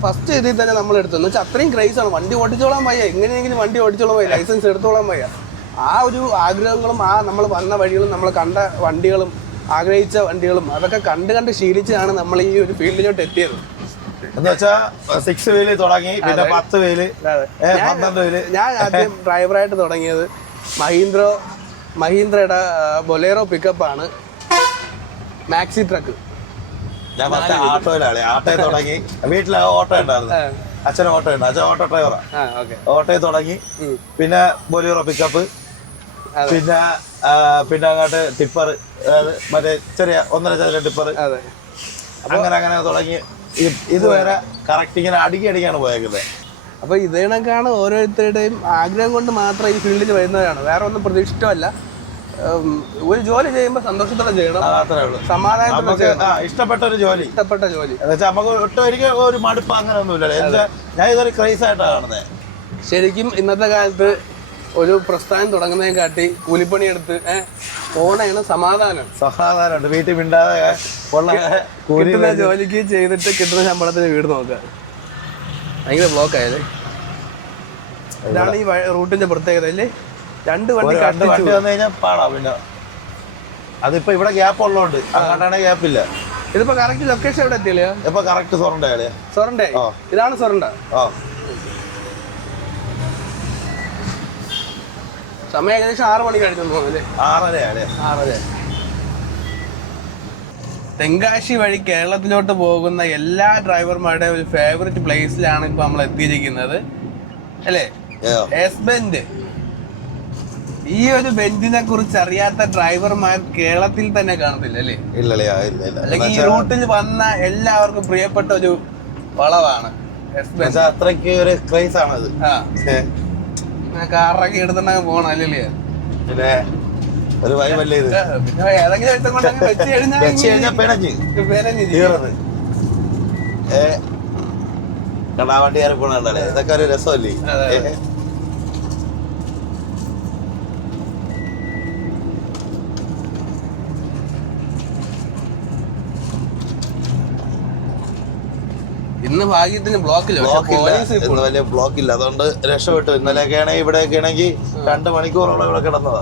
ഫസ്റ്റ് ഇതിൽ തന്നെ നമ്മൾ എടുത്തെന്ന് വെച്ചാൽ അത്രയും ക്രൈസാണ്. വണ്ടി ഓടിച്ചോളാൻ വയ്യ, എങ്ങനെയെങ്കിലും വണ്ടി ഓടിച്ചോളാൻ വയ്യ, ലൈസൻസ് എടുത്തോളാൻ വയ്യ. ആ ഒരു ആഗ്രഹങ്ങളും ആ നമ്മൾ വന്ന വഴികളും നമ്മൾ കണ്ട വണ്ടികളും ആഗ്രഹിച്ച വണ്ടികളും അതൊക്കെ കണ്ട് ശീലിച്ചാണ് നമ്മൾ ഈ ഒരു ഫീൽഡിലോട്ട് എത്തിയത്. എന്ന് വെച്ചാൽ 6 വീല് തുടങ്ങി, പിന്നെ 10 വീല്, 12 വീല്. ഞാൻ ആദ്യം ഡ്രൈവറായിട്ട് തുടങ്ങിയത് മഹീന്ദ്രയുടെ ബൊലേറോ പിക്കപ്പാണ്, മാക്സി ട്രക്ക്. ഞാൻ ഓട്ടോയിലാണ്. ഓട്ടോയിൽ തുടങ്ങി. വീട്ടിലെ ഓട്ടോ ഉണ്ടായിരുന്നു, അച്ഛൻ ഓട്ടോ ഉണ്ട്, അച്ഛൻ ഓട്ടോ ഡ്രൈവറാ. ഓട്ടോയിൽ തുടങ്ങി, പിന്നെ ബൊലേറോ പിക്കപ്പ്, പിന്നെ അങ്ങോട്ട് ടിപ്പർ, മറ്റേ ചെറിയ 1.5 ടിപ്പർ, അങ്ങനെ തുടങ്ങി ഇതുവരെ കറക്റ്റ് ഇങ്ങനെ അടിക്കാണ് പോയേക്കുന്നത്. അപ്പൊ ഇതേ കണക്കാണ് ഓരോരുത്തരുടെയും ആഗ്രഹം കൊണ്ട് മാത്രം ഈ ഫീൽഡിൽ വരുന്നതാണ്. വേറെ ഒന്നും പ്രതീക്ഷിച്ചിട്ടല്ല. ഒരു ജോലി ചെയ്യുമ്പോൾ സന്തോഷത്തോടെ ചെയ്യണം, സമാധാനത്തോടെ ഇഷ്ടപ്പെട്ട ജോലി നമുക്ക് ഒട്ടും ഒരിക്കലും ഒരു മടുപ്പ് അങ്ങനെ ഒന്നുമില്ല. ഞാൻ ഇതൊരു ക്രൈസ് ആയിട്ടാണ് കാണുന്നത്. ശരിക്കും ഇന്നത്തെ കാലത്ത് ഒരു പ്രസ്ഥാനം തുടങ്ങുന്നതിനെ കാട്ടി കൂലിപ്പണി എടുത്ത് പോണയാണ് സമാധാനമുണ്ട്. വീട്ടിൽ മിണ്ടാതെ കിട്ടുന്ന ജോലിക്ക് ചെയ്തിട്ട് കിട്ടുന്ന ശമ്പളത്തിന് വീട് നോക്കുക. ഭയങ്കര ബ്ലോക്ക് ആയാലേ. ഇതാണ് ഈ റൂട്ടിന്റെ പ്രത്യേകത അല്ലേ. 2 വണ്ടി വന്നു കഴിഞ്ഞാൽ പാടാ. പിന്നെ അതിപ്പോ ഇവിടെ ഗ്യാപ്പ് ഉള്ളതുകൊണ്ട് അങ്ങോട്ടാണ് ഗ്യാപ്പില്ല. ഇതിപ്പോ കറക്റ്റ് ലൊക്കേഷൻ എവിടെ എത്തിയില്ലേ? ഇപ്പൊ കറക്റ്റ് സൊറണ്ട. ഇതാണ് സൊറണ്ട. സമയം ഏകദേശം 6 മണി കഴിഞ്ഞു തോന്നുന്നു. 6:30. തെങ്കാശി വഴി കേരളത്തിലോട്ട് പോകുന്ന എല്ലാ ഡ്രൈവർമാരുടെ ഒരു ഫേവറേറ്റ് പ്ലേസിലാണ് ഇപ്പൊ നമ്മൾ എത്തിയിരിക്കുന്നത് അല്ലേ? S bend. ഈ ഒരു ബെഞ്ചിനെ കുറിച്ച് അറിയാത്ത ഡ്രൈവർമാർ കേരളത്തിൽ തന്നെ കാണത്തില്ല അല്ലേ? അല്ലെങ്കിൽ ഈ റൂട്ടിൽ വന്ന എല്ലാവർക്കും പ്രിയപ്പെട്ട ഒരു വളവാണ് എസ് ബെഞ്ച്. അത്രയ്ക്ക് ഒരു ക്രൈസ് ആണത്. കാറൊക്കെ എടുത്തിട്ട് പോകണം അല്ലേ? പിന്നെ ഒരു വൈബല്ലേ ഇത്. പിന്നെ ഏതെങ്കിലും എടുത്തും കൊണ്ടങ്ങ് വെച്ച് കഴിഞ്ഞാൽ വണ്ടി കയറി പോണല്ലേ. ഇതൊക്കെ ഒരു രസമല്ലേ. ഇന്ന് ഭാഗ്യത്തിന് ബ്ലോക്കില്ല, വലിയ ബ്ലോക്കില്ല, അതുകൊണ്ട് രക്ഷപ്പെട്ടു. ഇന്നലെയൊക്കെ ആണെങ്കിൽ ഇവിടെയൊക്കെ ആണെങ്കിൽ 2 മണിക്കൂറോളം ഇവിടെ കിടന്നതാ.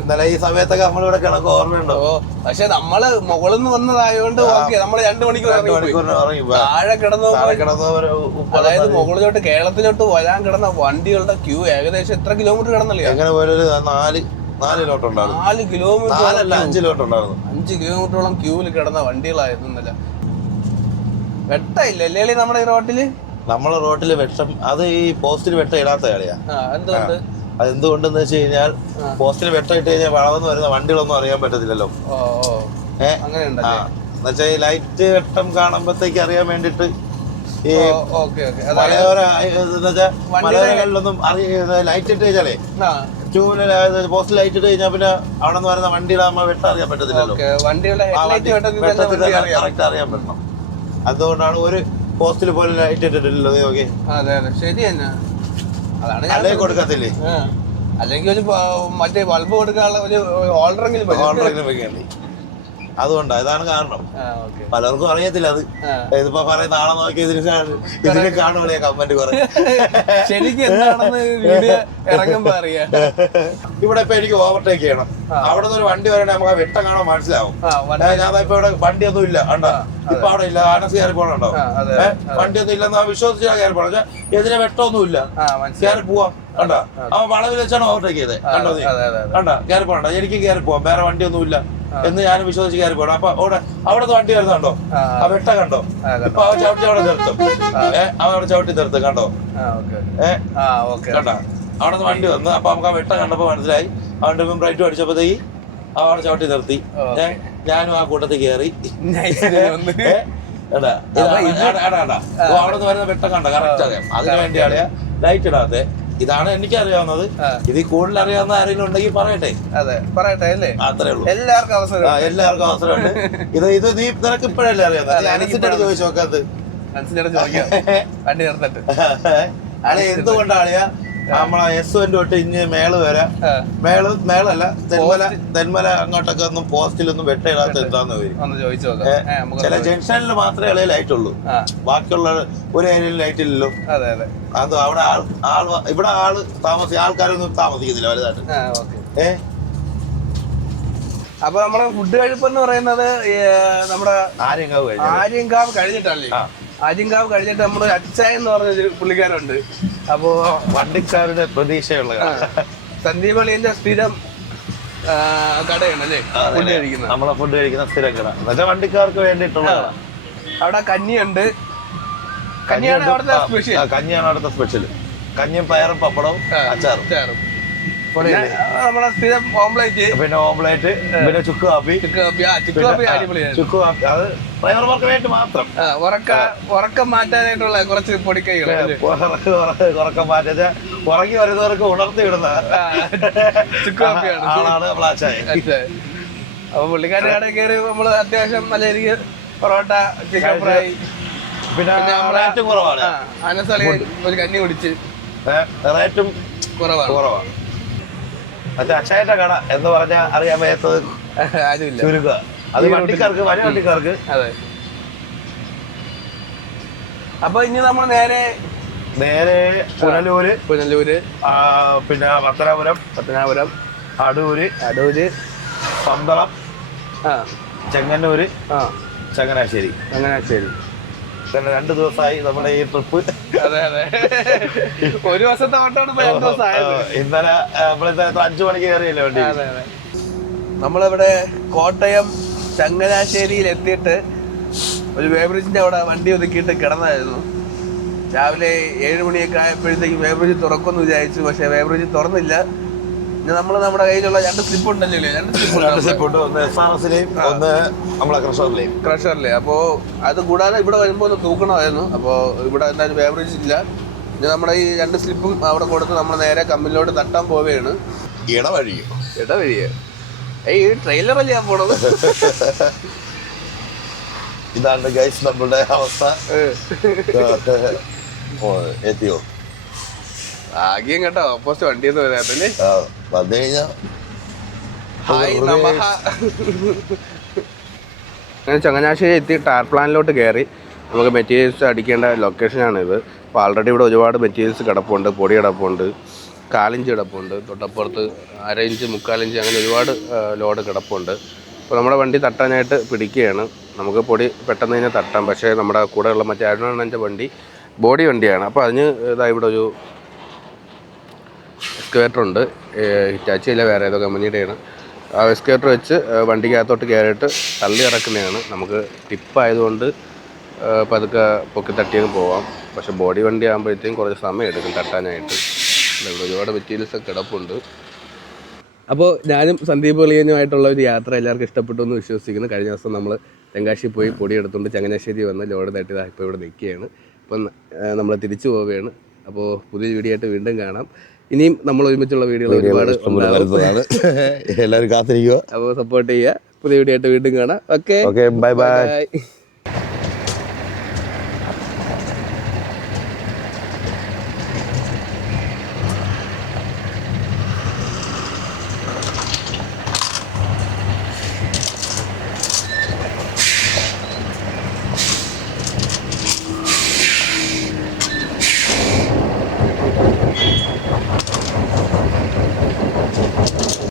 ഇന്നലെ ഈ സമയത്തൊക്കെ നമ്മളിവിടെ കിടക്കും, ഓർമ്മയുണ്ടോ? പക്ഷെ നമ്മള് മുകളിൽ നിന്ന് വന്നതായോണ്ട് നമ്മള് 2 മണിക്കൂർ താഴെ കിടന്നു. അതായത് മുകളിലോട്ട് കേരളത്തിലോട്ട് വരാൻ കിടന്ന വണ്ടികളുടെ ക്യൂ ഏകദേശം എത്ര കിലോമീറ്റർ കിടന്നല്ലേ? എങ്ങനെ പോയാലും 4 ലോട്ടുണ്ടായിരുന്നു. 4 കിലോമീറ്റർ 5 ലോട്ടുണ്ടായിരുന്നു. 5 കിലോമീറ്ററോളം ക്യൂവിൽ കിടന്ന വണ്ടികളായിരുന്നില്ല. വെട്ടമില്ല അല്ലേ നമ്മുടെ ഈ റോട്ടില്? നമ്മളെ റോട്ടില് വെട്ടം, അത് ഈ പോസ്റ്റിൽ വെട്ടം ഇടാത്ത കളിയാ. എന്തുകൊണ്ട്? അതെന്തുകൊണ്ടെന്ന് വെച്ച് കഴിഞ്ഞാൽ പോസ്റ്റിൽ വെട്ടം ഇട്ട് കഴിഞ്ഞാൽ വളർന്നു വരുന്ന വണ്ടികളൊന്നും അറിയാൻ പറ്റത്തില്ലല്ലോ. എന്നുവെച്ചാൽ ഈ ലൈറ്റ് വെട്ടം കാണുമ്പോഴത്തേക്ക് അറിയാൻ വേണ്ടിട്ട് ഈ മലയോരങ്ങളിലൊന്നും ലൈറ്റ് ഇട്ട് കഴിഞ്ഞാലേ പോസ്റ്റിൽ ലൈറ്റ് ഇട്ട് കഴിഞ്ഞാൽ പിന്നെ അവിടെ നിന്ന് വരുന്ന വണ്ടികളാകുമ്പോൾ വെട്ടം അറിയാൻ പറ്റത്തില്ലല്ലോ. കറക്റ്റ് അറിയാൻ പറ്റണം. അതുകൊണ്ടാണ് പോസ്റ്റിൽ പോലും ലൈറ്റ് ഇട്ടിട്ടില്ലല്ലോ ഓക്കെ. അതെ അതെ ശരി തന്നെ. അതാണ് അല്ലേ കൊടുക്കത്തില്ലേ, അല്ലെങ്കിൽ ഒരു മറ്റേ ബൾബ് കൊടുക്കാനുള്ള ഒരു ഓർഡറെങ്കിലും വെക്കേണ്ടി. അതുകൊണ്ടാ, ഇതാണ് കാരണം. പലർക്കും അറിയത്തില്ല അത്. ഇതിപ്പോ പറയുന്ന ആളെ നോക്കി ഇതിന് കാണുമ്പോഴേ കമന്റ് പറയും. ശരിക്കും എന്താണെന്ന് വീഡിയോ ഇറങ്ങുമ്പോ അറിയാം. ഇവിടെ ഇപ്പൊ എനിക്ക് ഓവർടേക്ക് ചെയ്യണം, അവിടെ നിന്ന് ഒരു വണ്ടി വരണേ നമുക്ക് ആ വെട്ടം കാണാൻ മനസ്സിലാവും. ഞാൻ ഇപ്പൊ ഇവിടെ വണ്ടിയൊന്നും ഇല്ല കണ്ടോ, ഇപ്പൊ അവിടെ ഇല്ല, ആനസ് കയറി പോകണുണ്ടോ, വണ്ടിയൊന്നും ഇല്ലെന്ന് വിശ്വസിച്ചാ കയറി പോണം. എതിരെ വെട്ടമൊന്നും ഇല്ല, കയറി പോവാം കണ്ടോ. അവൻ വളവിൽ വെച്ചാണ് ഓവർടേക്ക് ചെയ്തത് കണ്ടോ, നീ കണ്ടോ, കയറി പോകണ്ട, എനിക്ക് കയറി പോവാം, വേറെ വണ്ടിയൊന്നും ഇല്ല എന്ന് ഞാൻ വിശ്വസിച്ച് കയറി പോകണം. അപ്പൊ അവിടെ വണ്ടി വരുന്നുണ്ടോ, ആ വെട്ട കണ്ടോ, ഇപ്പൊ അവൻ ചവിട്ടി അവിടെ നിർത്തും. അവൻ അവിടെ ചവിട്ടി നിർത്തും കണ്ടോ, കണ്ടോ, അവിടെ നിന്ന് വണ്ടി വന്നു. അപ്പൊ നമുക്ക് ആ വെട്ട കണ്ടപ്പോ മനസ്സിലായി. അവന്റെ ബ്രൈറ്റ് അടിച്ചപ്പോഴത്തേക്ക് അവിടെ ചവിട്ടി നിർത്തി. ഞാനും ആ കൂട്ടത്തിൽ കയറി. അവിടെ നിന്ന് വരുന്ന വെട്ടം കണ്ട കറക്റ്റ് അറിയാം. അതിനു വേണ്ടിയാണ് ലൈറ്റ് ഇടാത്തെ. ഇതാണ് എനിക്കറിയാവുന്നത്. ഇത് കൂടുതൽ അറിയാവുന്ന ആരെങ്കിലും ഉണ്ടെങ്കിൽ പറയട്ടെ. അതെ പറയട്ടെ അല്ലേ, അത്രേ ഉള്ളൂ. എല്ലാവർക്കും അവസരമുണ്ട്. ഇത് നീ നിനക്ക് ഇപ്പോഴല്ലേ അറിയാവുന്നത്, അനുസരിച്ചിട്ട് ചോദിച്ചു നോക്കാത്. വണ്ടി നിർത്തിട്ട് അല്ലെ എന്തുകൊണ്ടാണ് നമ്മളെ S1 തൊട്ട് ഇഞ്ഞ് മേള് വരെ മേളല്ല തെന്മല അങ്ങോട്ടൊക്കെ ഒന്നും പോസ്റ്റിലൊന്നും വെട്ടയിടാത്ത എന്താന്ന് വരും. ചില ജംഗ്ഷനിൽ മാത്രമേ ഇളയ ലൈറ്റ് ഉള്ളൂ, ബാക്കിയുള്ള ഒരു ഏരിയയിൽ ലൈറ്റ് ഇല്ലല്ലോ. അത് അവിടെ ഇവിടെ ആൾക്കാരൊന്നും താമസിക്കുന്നില്ല വലുതായിട്ട്. അപ്പൊ നമ്മുടെ ഫുഡ് കഴിപ്പെന്ന് പറയുന്നത് നമ്മുടെ ആര്യങ്കാവ് കഴിഞ്ഞിട്ടല്ലേ, ആര്യങ്കാവ് കഴിഞ്ഞിട്ട് നമ്മുടെ അച്ചായ എന്ന് പറഞ്ഞ പുള്ളിക്കാരുണ്ട്. അപ്പോ വണ്ടിക്കാരുടെ പ്രതീക്ഷയുള്ള സന്ദീപ് അളിയന്റെ സ്ഥിരം കടയാണ് അല്ലേ ഫുഡ് കഴിക്കുന്നത്, നമ്മളെ ഫുഡ് കഴിക്കുന്ന സ്ഥിരം കട എന്നുവെച്ചാൽ വണ്ടിക്കാർക്ക് വേണ്ടിയിട്ടുള്ള. അവിടെ കഞ്ഞിയുണ്ട്, കഞ്ഞിയാണ് അവിടുത്തെ സ്പെഷ്യൽ. കഞ്ഞിയാണ് അവിടുത്തെ സ്പെഷ്യൽ. കഞ്ഞിയും പയറും പപ്പടവും അച്ചാറും നമ്മളെ സ്ഥിരം ഓംപ്ലേറ്റ്, പിന്നെ ഓംപ്ലേറ്റ്, പിന്നെ ചുക്ക് കാപ്പി. ചുക്ക് കാപ്പി അത് ഡ്രൈവർമാർക്ക് വേണ്ടി മാത്രം. ഉറക്കം മാറ്റാനായിട്ടുള്ള കുറച്ച് പൊടിക്കൈകൾ, ഉറക്കം മാറ്റാ ഉറങ്ങി വരുന്നവർക്ക് ഉണർത്തി വിടുന്ന ചുക്ക് കാപ്പിയാണ് ആളാണ് നമ്മളെ അച്ചായ. അപ്പൊ പുള്ളിക്കാരുടെ കടയിൽ കയറി നമ്മള് അത്യാവശ്യം നല്ല രീതിക്ക് പൊറോട്ട, ചിക്കൻ ഫ്രൈ, പിന്നെ റേറ്റും കുറവാണ്. അനസളി ഒരു കഞ്ഞി കുടിച്ച് റേറ്റും കുറവാണ്. മറ്റേ അച്ചായന്റെ കട എന്ന് പറഞ്ഞാൽ അറിയാൻ വയ്യാത്തത് ആരുമില്ല, ചുരുക്കുക. അത് വണ്ടിക്കാർക്ക്, വലിയ വണ്ടിക്കാർക്ക്. അതെ. അപ്പൊ ഇനി നമ്മൾ നേരെ പുനലൂര്, പിന്നെ പത്തനാപുരം, അടൂര്, പന്തളം, ചെങ്ങന്നൂര്, ചങ്ങനാശ്ശേരി. തന്നെ 2 ദിവസമായി നമ്മുടെ ഈ ട്രിപ്പ്. അതെ ഒരു ദിവസത്തെ ഓട്ടമാണ് 2 ദിവസമായത്. ഇന്നലെ 5 മണിക്ക് കയറിയല്ലേ വണ്ടി. നമ്മളിവിടെ കോട്ടയം ചങ്ങനാശ്ശേരിയിൽ എത്തിയിട്ട് ഒരു വേബ്രിഡ്ജിന്റെ അവിടെ വണ്ടി ഒതുക്കിയിട്ട് കിടന്നായിരുന്നു. രാവിലെ 7 മണിയൊക്കെ ആയപ്പോഴത്തേക്ക് വേബ്രിഡ്ജ് തുറക്കുമെന്ന് വിചാരിച്ചു, പക്ഷെ വേബ്രിഡ്ജ് തുറന്നില്ല. പിന്നെ നമ്മൾ നമ്മുടെ കയ്യിലുള്ള 2 സ്ലിപ്പ് ഉണ്ടല്ലോ, 2 സ്ലിപ്പ് ഉണ്ട്, ഒന്ന് SRS-ലെയും ഒന്ന് നമ്മളെ ക്രഷറിലെ. അപ്പോൾ അത് കൂടാതെ ഇവിടെ വരുമ്പോൾ ഒന്ന് തൂക്കണമായിരുന്നു. അപ്പോൾ ഇവിടെ എന്തായാലും വേബ്രിഡ്ജ് ഇല്ല. പിന്നെ നമ്മുടെ ഈ 2 സ്ലിപ്പും അവിടെ കൊടുത്ത് നമ്മൾ നേരെ കമ്പനിലോട്ട് തട്ടാൻ പോവുകയാണ്. ഇടവഴിയോ ഈ ട്രെയിലറല്ലേ ഞാൻ പോണത്. ഇതാണ് ഗൈസ് നമ്മളുടെ അവസ്ഥ. എത്തിയോ ആദ്യം കേട്ടോ, ഓപ്പോസിറ്റ് വണ്ടിയൊന്നും വരാത്തല്ലേ. വന്നു കഴിഞ്ഞാ ചങ്ങനാശ്ശേരി എത്തി ടാർ പ്ലാനിലോട്ട് കയറി നമുക്ക് മെറ്റീരിയൽസ് അടിക്കേണ്ട ലൊക്കേഷനാണിത്. അപ്പോൾ ആൾറെഡി ഇവിടെ ഒരുപാട് മെറ്റീരിയൽസ് കിടപ്പുണ്ട്, പൊടി കിടപ്പുണ്ട്, 4 ഇഞ്ച് കിടപ്പുണ്ട്, തൊട്ടപ്പുറത്ത് 1/2 ഇഞ്ച്, 3/4 ഇഞ്ച്, അങ്ങനെ ഒരുപാട് ലോഡ് കിടപ്പുണ്ട്. അപ്പോൾ നമ്മുടെ വണ്ടി തട്ടാനായിട്ട് പിടിക്കുകയാണ്. നമുക്ക് പൊടി പെട്ടെന്ന് തന്നെ തട്ടാം, പക്ഷേ നമ്മുടെ കൂടെയുള്ള മറ്റേ അരുണാണൻ്റെ വണ്ടി ബോഡി വണ്ടിയാണ്. അപ്പോൾ അതിന് ഇവിടെ ഒരു എക്സ്കവേറ്റർ ഉണ്ട്, ഹിറ്റാച്ചി അല്ല, വേറെ ഏതോ കമ്പനിയുടെയാണ്. ആ എക്സ്കവേറ്റർ വെച്ച് വണ്ടിക്കകത്തോട്ട് കയറിയിട്ട് തള്ളി ഇറക്കുന്നതാണ്. നമുക്ക് ടിപ്പായതുകൊണ്ട് പതുക്കെ പൊക്കി തട്ടിയങ്ങ് പോവാം. പക്ഷെ ബോഡി വണ്ടി ആകുമ്പോഴത്തേക്കും കുറച്ച് സമയം എടുക്കും തട്ടാനായിട്ട്. ഇവിടെ ഒരുപാട് മെറ്റീരിയൽസൊക്കെ കിടപ്പുണ്ട്. അപ്പോൾ ഞാനും സന്ദീപ് അളിയനുമായിട്ടുള്ള ഒരു യാത്ര എല്ലാവർക്കും ഇഷ്ടപ്പെട്ടു എന്ന് വിശ്വസിക്കുന്നു. കഴിഞ്ഞ ദിവസം നമ്മൾ തെങ്കാശി പോയി പൊടി എടുത്തുകൊണ്ട് ചങ്ങനാശ്ശേരി വന്ന് ലോഡ് തട്ടിയതാണ് ഇപ്പോൾ ഇവിടെ നിൽക്കുകയാണ്. ഇപ്പം നമ്മൾ തിരിച്ചു പോവുകയാണ്. അപ്പോൾ പുതിയ വീഡിയോ ആയിട്ട് വീണ്ടും കാണാം. ഇനിയും നമ്മൾ ഒരുമിച്ചുള്ള വീഡിയോകൾ ഒരുപാട് എല്ലാവരും കാത്തിരിക്കുക. അപ്പോൾ സപ്പോർട്ട് ചെയ്യുക. പുതിയ വീഡിയോ ആയിട്ട് വീണ്ടും കാണാം. Okay, by.